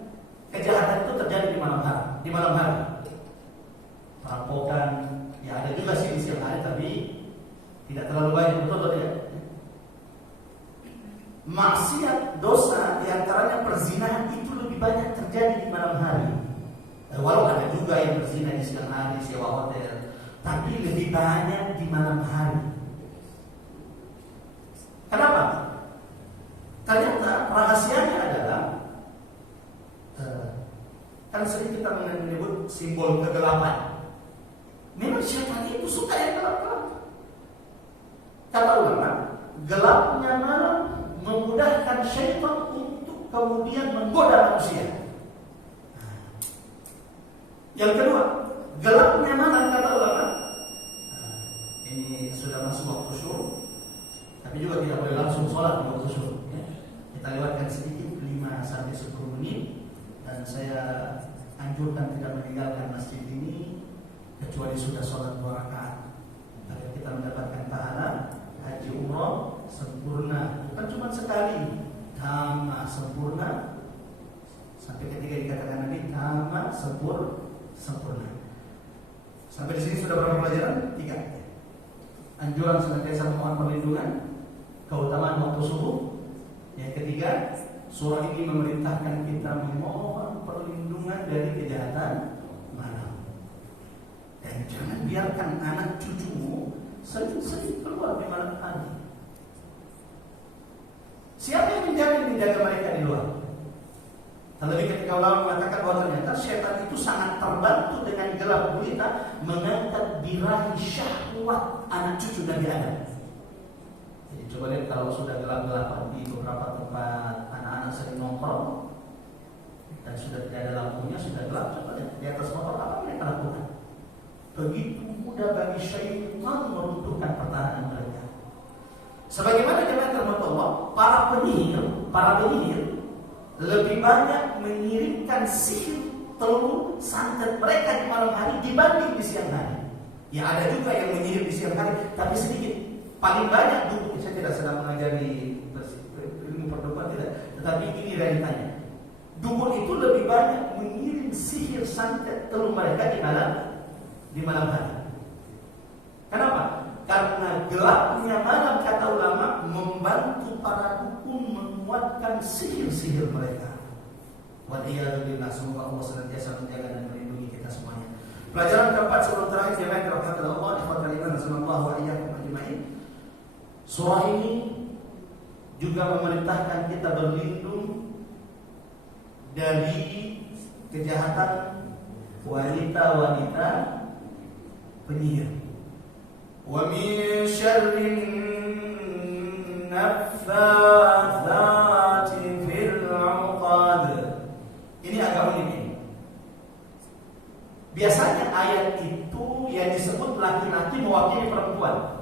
kejahatan itu terjadi di malam hari. Perampokan, ya ada juga sih di siang hari, tapi tidak terlalu banyak, betul atau tidak? Maksiat, dosa, diantaranya perzinahan itu lebih banyak terjadi di malam hari. Walau ada juga yang berzina di siang hari, sewa hotel, tapi lebih banyak di malam hari. Kenapa? Ternyata rahasianya adalah kan sering kita menyebut simbol kegelapan. Memang syaitan itu suka yang gelap-gelap. Kata ulama, gelapnya malam memudahkan syaitan untuk kemudian menggoda manusia. Yang kedua, gelapnya malam, kata ulama, ini sudah masuk waktu syuruk, tapi juga tidak boleh langsung sholat di waktu syuruk. Kita lewatkan sedikit 5-10 menit, dan saya anjurkan tidak meninggalkan masjid ini kecuali sudah sholat 2 rakaat, agar kita mendapatkan pahala haji umroh sempurna, bukan cuma sekali, tamah sempurna, sampai ketika dikatakan Nabi tamah sempurna. Sampai di sini sudah berapa pelajaran? 3. Anjuran senantiasa memohon perlindungan, keutamaan waktu subuh. Yang ketiga, surah ini memerintahkan kita memohon perlindungan dari kejahatan malam. Dan jangan biarkan anak cucumu sering keluar di malam hari. Siapa yang menjaga mereka di luar? Terlebih ketika ulama mengatakan bahwa ternyata syaitan itu sangat terbantu dengan gelap gulita mengangkat birahi syahwat anak cucu Nabi Adam. Jadi coba lihat kalau sudah gelap-gelapan di beberapa tempat anak-anak sering nongkrong dan sudah tidak ada lampunya, sudah gelap, coba lihat di atas motor apa mereka lakukan? Begitu mudah bagi syaitan meruntuhkan pertahanan mereka. Sebagaimana dikatakan Allah, para penyihir lebih banyak mengirimkan sihir telur santet mereka di malam hari dibanding di siang hari. Ya ada juga yang mengirim di siang hari, tapi sedikit. Paling banyak dukun, saya tidak sedang mengajari ilmu perdukuan, tidak. Tetapi ini realitanya. Dukun itu lebih banyak mengirim sihir santet telur mereka di malam hari. Kenapa? Karena gelapnya malam, kata ulama, membantu para dukun menguatkan sihir-sihir mereka. Waliyadzubillah, semoga Allah senantiasa menjaga dan melindungi kita semuanya. Pelajaran keempat sebelum terakhir, jemaah dirahmati Allah, ikhwatal iman, sallallahu wa iyyakum ajma'in. Surah ini juga memerintahkan kita berlindung dari kejahatan wanita-wanita penyihir. Wa min syarrin naffatsati Biasanya ayat itu yang disebut laki-laki mewakili perempuan.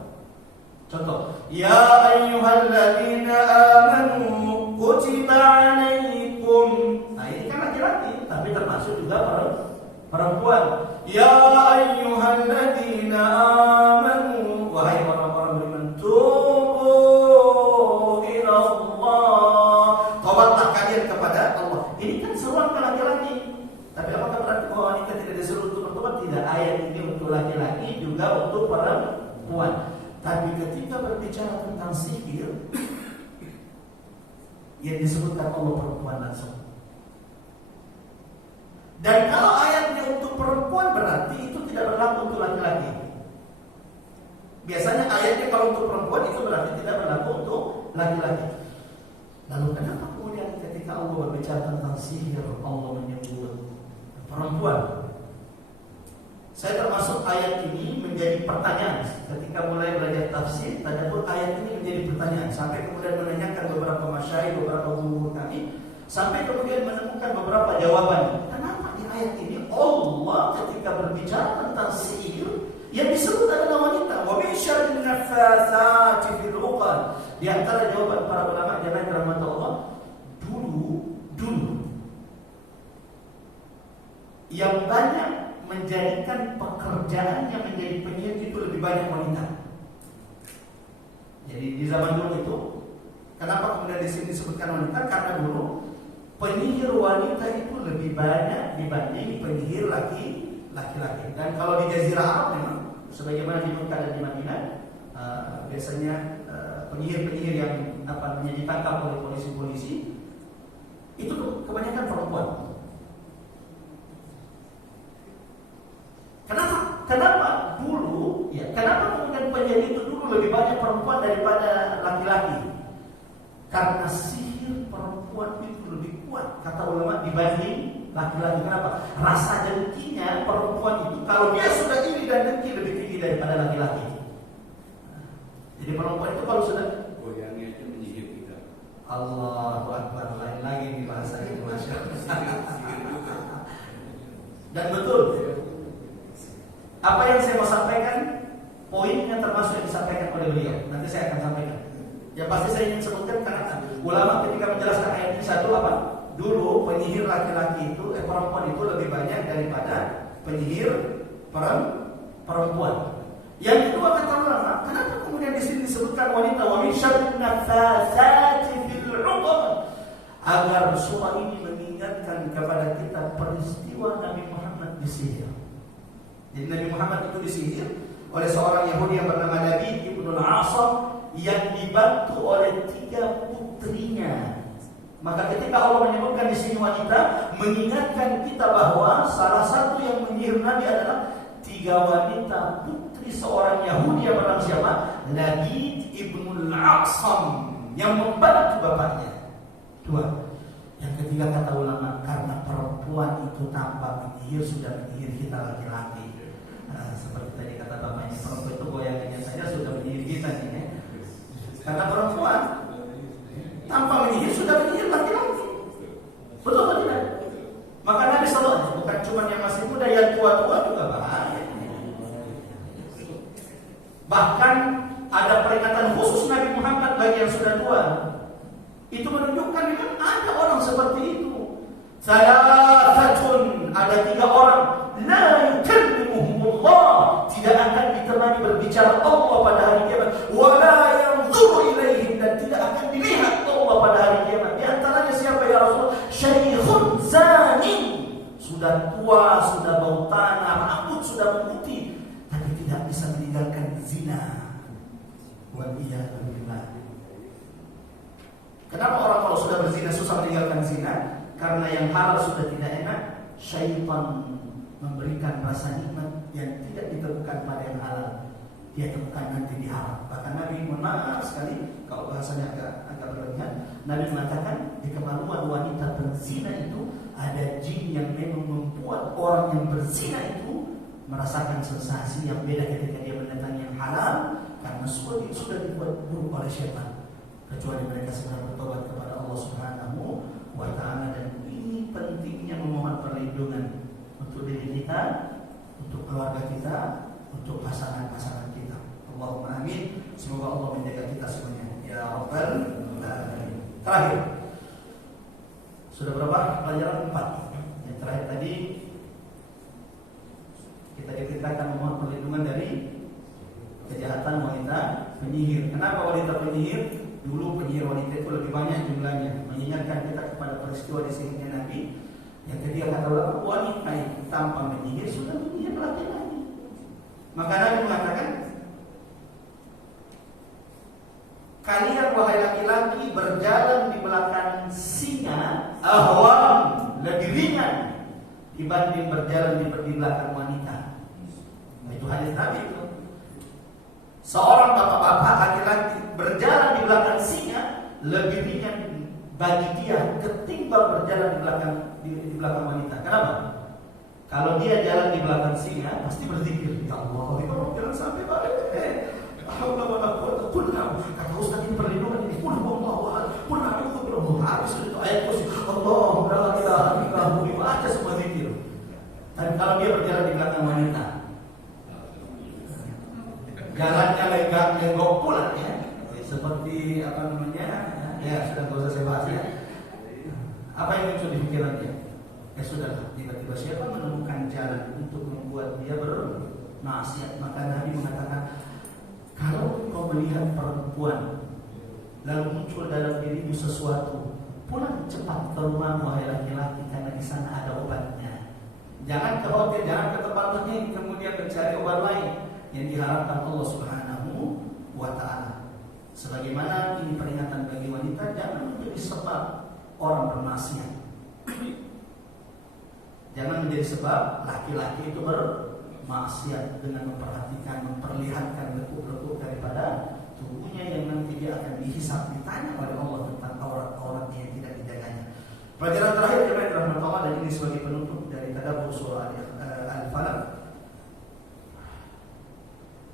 Contoh, ya ayyuhalladzina amanu kutiba alaikum. Nah, ini kan laki-laki, tapi termasuk juga perempuan. Ya ayyuhalladzina amanu, wahai orang-orang beriman, tubu ila Allah. Tobatlah kalian kepada Allah. Ini kan seruan ke laki-laki. Tapi apakah berarti bahwa wanita tidak disuruh untuk bertobat? Tidak, ayat ini untuk laki-laki juga untuk perempuan. Tapi ketika berbicara tentang sihir, yang disebutkan Allah perempuan langsung. Dan kalau ayatnya untuk perempuan berarti itu tidak berlaku untuk laki-laki. Biasanya ayatnya kalau untuk perempuan itu berarti tidak berlaku untuk laki-laki. Lalu kenapa kemudian ketika Allah berbicara tentang sihir, Allah menyebut perempuan? Saya termasuk ayat ini menjadi pertanyaan. Ketika mulai belajar tafsir, tadabbur ayat ini menjadi pertanyaan. Sampai kemudian menanyakan beberapa masyayikh, beberapa guru kami, sampai kemudian menemukan beberapa jawaban. Kenapa di ayat ini Allah ketika berbicara tentang sihir yang disebut adalah wanita? Wa min syarrin naffatsati fil 'uqad. Di antara jawaban para ulama jamaah rahmat Allah, dulu yang banyak menjadikan pekerjaannya menjadi penyihir itu lebih banyak wanita. Jadi di zaman dulu itu, kenapa kemudian di sini disebutkan wanita? Karena dulu penyihir wanita itu lebih banyak dibanding penyihir laki-laki. Dan kalau di Jazirah Arab memang, sebagaimana di Mekah dan di Madinah, biasanya penyihir-penyihir yang ditangkap oleh polisi-polisi itu kebanyakan perempuan. Kenapa dulu? Ya, kenapa kemudian penyihir itu dulu lebih banyak perempuan daripada laki-laki? Karena sihir perempuan itu lebih kuat, kata ulama, dibanding laki-laki. Kenapa? Rasa dengkinya perempuan itu, kalau dia sudah iri dan dengki, lebih tinggi daripada laki-laki. Jadi perempuan itu kalau sudah goyangnya itu menyihir kita. Allahu Akbar, lain lagi nih bahasa itu, Masya Allah. Dan betul, apa yang saya mau sampaikan, poinnya termasuk yang disampaikan oleh beliau. Nanti saya akan sampaikan. Ya pasti saya ingin sebutkan karena ulama ketika menjelaskan ayat ini satu apa? Dulu penyihir laki-laki itu, perempuan itu lebih banyak daripada penyihir perempuan. Yang kedua kata ulama, kenapa kemudian di sini disebutkan wanita? Wa min syarrin naffatsati fil 'uqad. Agar surah ini mengingatkan kepada kita peristiwa Nabi Muhammad disihir. Jadi Nabi Muhammad itu disihir oleh seorang Yahudi yang bernama Nabi Ibnul Asam yang dibantu oleh 3 putrinya. Maka ketika Allah menyebutkan di sini wanita, mengingatkan kita bahwa salah satu yang menyihir Nabi adalah 3 wanita putri seorang Yahudi yang bernama siapa? Nabi Ibnul Asam yang membantu bapaknya. 2. Yang ketiga kata ulama, karena perempuan itu tanpa menyihir sudah menyihir kita laki-laki. Seperti tadi kata bapaknya, perempuan itu goyangannya saja sudah menyihir kita nih. Karena perempuan tanpa menyihir sudah menyihir laki-laki. Betul atau tidak? Maka Nabi SAW bukan cuma yang masih muda, yang tua-tua juga bahaya. Bahkan ada peringatan khusus Nabi Muhammad bagi yang sudah tua. Itu menunjukkan memang ada orang seperti itu. Salafatun, ada 3 orang, la yukallimuhumullah, tidak akan ditemani berbicara Allah pada hari kiamat, wa la yanzuru ilaihim, dan tidak akan dilihat Allah pada hari kiamat. Di antaranya siapa ya Rasul? Syaikhun zani, sudah tua, sudah bau tanah, rambut sudah memutih, tapi tidak bisa meninggalkan zina. Wa iyyazu billah. Kenapa orang kalau sudah berzina susah meninggalkan zina? Karena yang halal sudah tidak enak. Syaitan memberikan rasa nikmat yang tidak ditemukan pada yang halal, dia temukan nanti di haram. Bahkan Nabi maaf sekali, kalau bahasanya agak berlebihan, Nabi mengatakan di kemaluan wanita berzina itu ada jin yang memang membuat orang yang berzina itu merasakan sensasi yang beda ketika dia mendatangi yang halal, karena sudah dibuat buruk oleh syaitan. Kecuali mereka segera bertobat kepada Allah Subhanahu wa Ta'ala. Dan ini pentingnya memohon perlindungan untuk diri kita untuk keluarga kita, untuk pasangan-pasangan kita. Allahumma amin. Semoga Allah menjaga kita semuanya. Ya Rabbal Alamin. Terakhir, sudah berapa pelajaran? 4. Yang terakhir tadi kita diperintahkan memohon perlindungan dari kejahatan wanita penyihir. Kenapa wanita penyihir? Dulu penyihir wanita itu lebih banyak jumlahnya. Mengingatkan kita kepada peristiwa di sini Nabi yang ketika kata ulama wanita itu tanpa menyihir sudah menyihir laki-laki. Maka Nabi mengatakan, kalian wahai laki-laki berjalan di belakang singa ahwan, lebih ringan dibanding berjalan di belakang wanita. Itu hadis Nabi itu. Seorang bapak-bapak laki-laki berjalan di belakang singa lebih ringan bagi dia ketimbang berjalan di belakang wanita. Kenapa? Kalau dia jalan di belakang singa pasti berzikir, ya Allah, jangan sampai balik. Allah pun kata Ustaz ini perlindungan ini pun Allah habis itu ayat kursi Allah la ilaha illallah baca semua zikir. Dan kalau dia berjalan di belakang wanita, jalannya lenggok pula ya, seperti apa namanya ya, sudah tidak usah saya bahas ya. Apa yang muncul di pikirannya? Ya sudah, tiba-tiba siapa menemukan jalan untuk membuat dia bermaksiat, maka Nabi mengatakan, kalau kau melihat perempuan lalu muncul dalam dirimu sesuatu, pulang cepat ke rumah wahai laki-laki, karena di sana ada obatnya. Jangan ke hotel, jangan ke tempat lain kemudian mencari obat lain yang diharapkan Allah Subhanahu wa Ta'ala. Sebagaimana ini peringatan bagi wanita, jangan menjadi sebab orang bermaksiat. Jangan menjadi sebab laki-laki itu bermaksiat dengan memperlihatkan lekuk-lekuk daripada tubuhnya yang nanti dia akan dihisab, ditanya oleh Allah tentang aurat-aurat yang tidak dijaganya. Pelajaran terakhir jemaah rahmat Allah, dan ini sebagai penutup dari tadabbur surah Al-Falaq.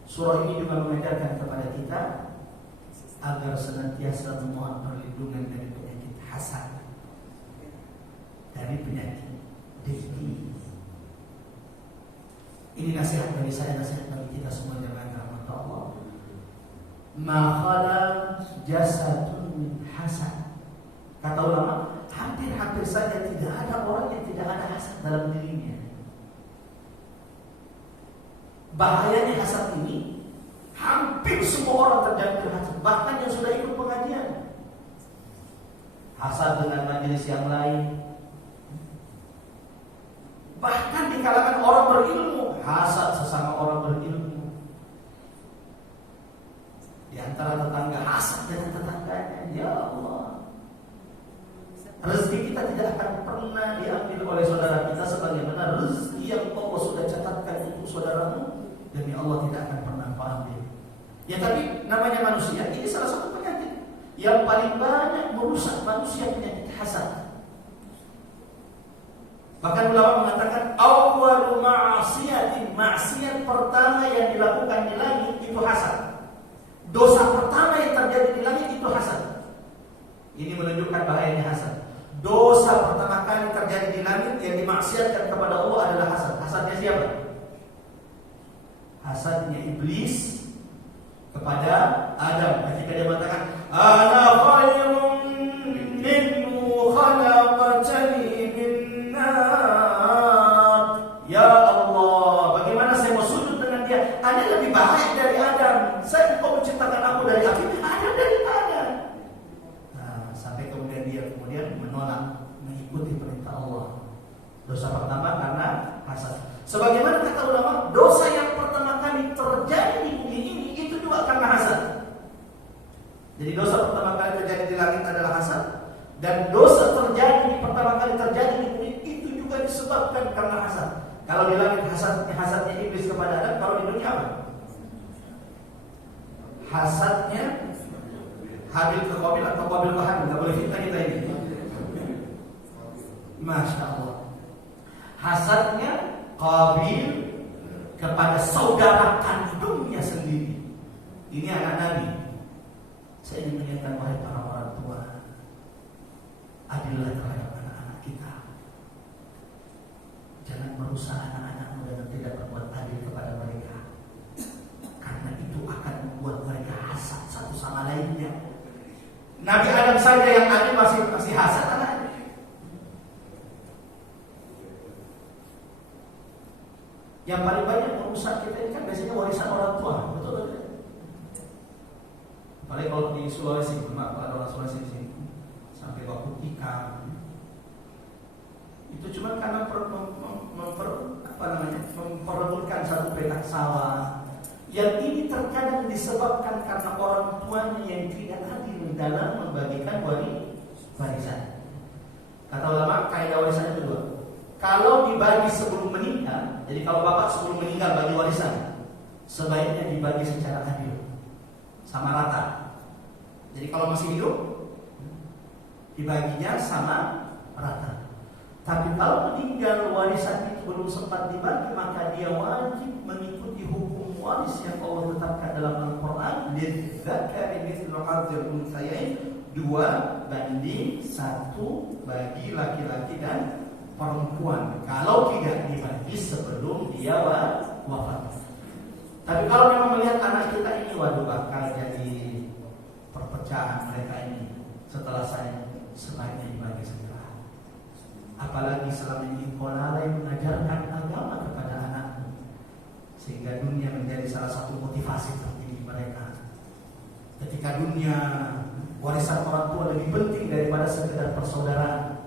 Surah ini juga mengajarkan kepada kita agar senantiasa memohon perlindungan dari penyakit hasad, dari penyakit dengki. Ini nasihat bagi saya, nasihat bagi kita semua jemaah rahmat Allah. Ma khala jasadun min hasad. Kata ulama, hampir-hampir saja tidak ada orang yang tidak ada hasad dalam dirinya. Bahayanya hasad ini, hampir semua orang terjangkit hasad, bahkan yang sudah ikut pengajian. Hasad dengan majelis yang lain, bahkan di kalangan orang berilmu, hasad sesama orang berilmu. Di antara tetangga, hasad dengan tetangganya. Ya Allah, rezeki kita tidak akan pernah diambil oleh saudara kita sebagaimana rezeki yang Allah sudah catatkan untuk saudaramu, demi Allah tidak akan pernah ambil. Ya tapi namanya manusia, ini salah satu penyakit yang paling banyak merusak manusia, penyakit hasad. Bahkan ulama mengatakan awwalu ma'asiyatin, maksiat pertama yang dilakukan di langit itu hasad. Dosa pertama yang terjadi di langit itu hasad. Ini menunjukkan bahayanya hasad. Dosa pertama kali terjadi di langit yang dimaksiatkan kepada Allah adalah hasad. Hasadnya siapa? Hasadnya iblis kepada Adam ketika dia mengatakan ana khairun minhu khalaqtani min nar. Ya Allah, bagaimana saya mau sujud dengan dia? Ada lebih baik dari Adam. Saya kau menciptakan aku dari api, ada dari Adam. Nah, sampai kemudian dia menolak mengikuti perintah Allah. Dosa pertama karena hasad. Sebagaimana kata ulama, dosa yang pertama kali terjadi di bumi ini itu juga karena hasad. Jadi dosa pertama kali terjadi di langit adalah hasad, dan dosa pertama kali terjadi di bumi itu juga disebabkan karena hasad. Kalau di langit hasadnya iblis kepada Adam, kalau di dunia apa? Hasadnya Habil ke Qabil atau Qabil ke Habil. Tidak boleh fitnah kita ini. Masya Allah. Hasadnya Qabil kepada saudara kandungnya sendiri. Ini anak Nabi. Saya ingin mengingatkan wahai para orang tua, adillah terhadap anak-anak kita. Jangan merusak anak-anakmu dengan tidak berbuat adil kepada mereka. Karena itu akan membuat mereka hasad satu sama lainnya. Nabi Adam saja yang adil masih hasad anaknya. Yang paling banyak merusak kita ini kan biasanya warisan orang tua, betul betul. Apalagi kalau di Sulawesi, ada orang Sulawesi sini sampai waktu tikam. Itu cuma karena memperebutkan satu petak sawah. Yang ini terkadang disebabkan karena orang tuanya yang tidak adil dalam membagikan warisan. Kata ulama, kaidah warisan itu dua. Kalau dibagi sebelum meninggal, jadi kalau bapak sebelum meninggal bagi warisan, sebaiknya dibagi secara adil, sama rata. Jadi kalau masih hidup, dibaginya sama rata. Tapi kalau meninggal warisan itu belum sempat dibagi, maka dia wajib mengikuti hukum waris yang Allah tetapkan dalam Al-Quran. Lidzakari mithlu hadzil unthayain, 2:1 bagi laki-laki dan perempuan. Kalau tidak dibagi sebelum dia wafat. Tapi kalau memang melihat anak kita ini waduh bakal jadi perpecahan mereka ini setelah saya, sebaiknya dibagi segera. Apalagi selama ini lalai mengajarkan agama kepada anakmu, sehingga dunia menjadi salah satu motivasi tertinggi mereka. Ketika dunia, warisan orang tua lebih penting daripada sekedar persaudaraan,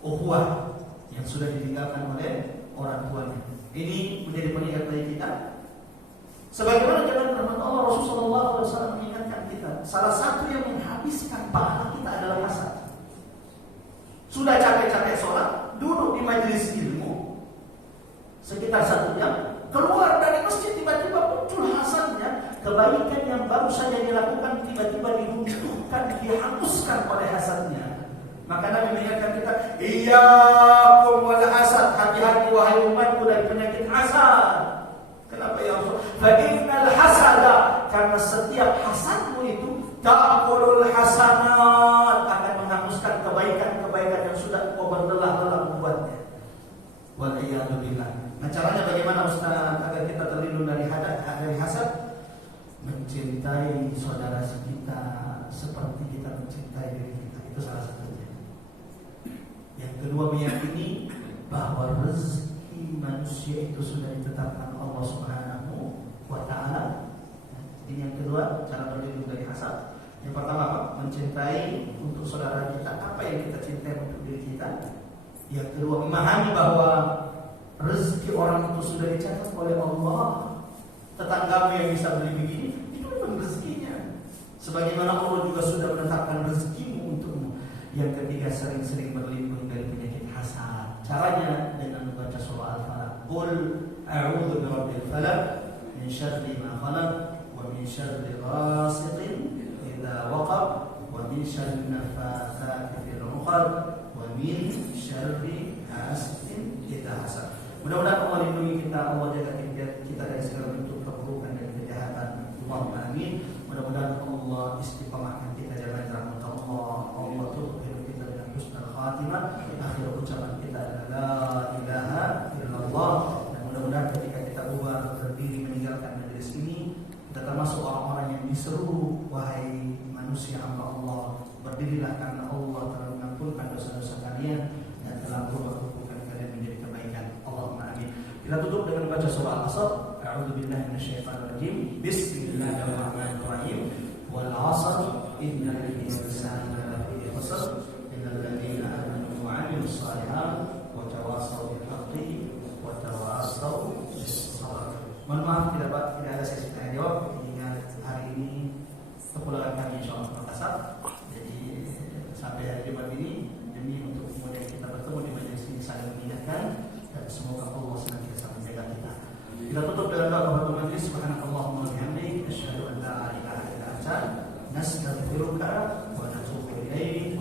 ukhuwah yang sudah ditinggalkan oleh orang tuanya. Ini menjadi pengingat bagi kita. Sebagaimana jalan rahmat Allah, Rasulullah SAW mengingatkan kita, salah satu yang menghabiskan pahala kita adalah hasad. Sudah capek-capek sholat, duduk di majelis ilmu sekitar 1 jam, keluar dari masjid tiba-tiba muncul hasadnya. Kebaikan yang baru saja dilakukan tiba-tiba diruntuhkan, dihanguskan oleh hasadnya. Maka Nabi mengingatkan kita, iyyakum wal hasad, hati-hati wahai umatku dari penyakit hasad. Kenapa ya Rasul? Fa innal hasada, karena setiap hasadmu itu ta'kulul hasanat, akan menghanguskan kebaikan-kebaikan yang sudah kau berlelah-lelah membuatnya. Wal iyadu billah. Nah, caranya bagaimana Ustaz agar kita terlindung dari hasad? Mencintai saudara kita seperti kita mencintai diri kita. Itu salah satunya. Yang kedua, meyakini bahwa rezeki manusia itu sudah ditetapkan Allah Subhanahu wa ta'ala. Ini yang kedua, cara berlindung dari hasad. Yang pertama apa? Mencintai untuk saudara kita apa yang kita cintai untuk diri kita. Yang kedua, memahami bahwa rezeki orang itu sudah dicatat oleh Allah. Tetanggamu yang bisa beli begini, itu memang rezekinya. Sebagaimana Allah juga sudah menetapkan rezekimu untukmu. Yang ketiga, sering-sering berlindung dari penyakit hasad. Caranya dengan membaca surah Al-Falaq. Qul a'udzu birabbil falaq min syarri ma khalaq wa min syarri ghasiqin idza waqab wa min syarri nafatsati fil 'uqad wa min syarri hasidin idza hasad. Mudah-mudahan Allah lindungi kita, Allah jaga kita dari segala bentuk keburukan dan kejahatan. Allahumma amin. Mudah-mudahan Allah istiqamahkan kita jalan rahmat Allah. Allah tutup hidup kita dengan husnul khatimah. Akhir ucapan kita adalah la ilaha illallah. Dan mudah-mudahan ketika kita berdiri meninggalkan majelis ini, kita termasuk orang-orang yang diseru, wahai manusia hamba Allah, berdirilah karena Allah telah mengampunkan dosa-dosa kalian dan telah mempertemukan kalian menjadi kebaikan. Allahumma amin. Kita tutup dengan baca surah Al-Asr. A'udzubillahi minasyaitonir rajim. Bismillahirrahmanirrahim. Wal 'asr innal insana lafi khusr illal ladzina amanu wa 'amilus shalihat wa tawassaw bil haqqi wa tawassaw bis sabr. Mohon maaf tidak ada sesi tanya jawab. Ingat hari ini kepulangan kami insyaallah ke Makassar. Jadi sampai hari Jumat ini demi untuk kemudian kita bertemu di majelis ini saling mengingatkan dan semoga Allah senantiasa menjaga kita. Kita tutup dengan doa kepada majelis. Subhanakallahumma wa bihamdika asyhadu an la ilaha illa anta nastaghfiruka wa natubu ilaik.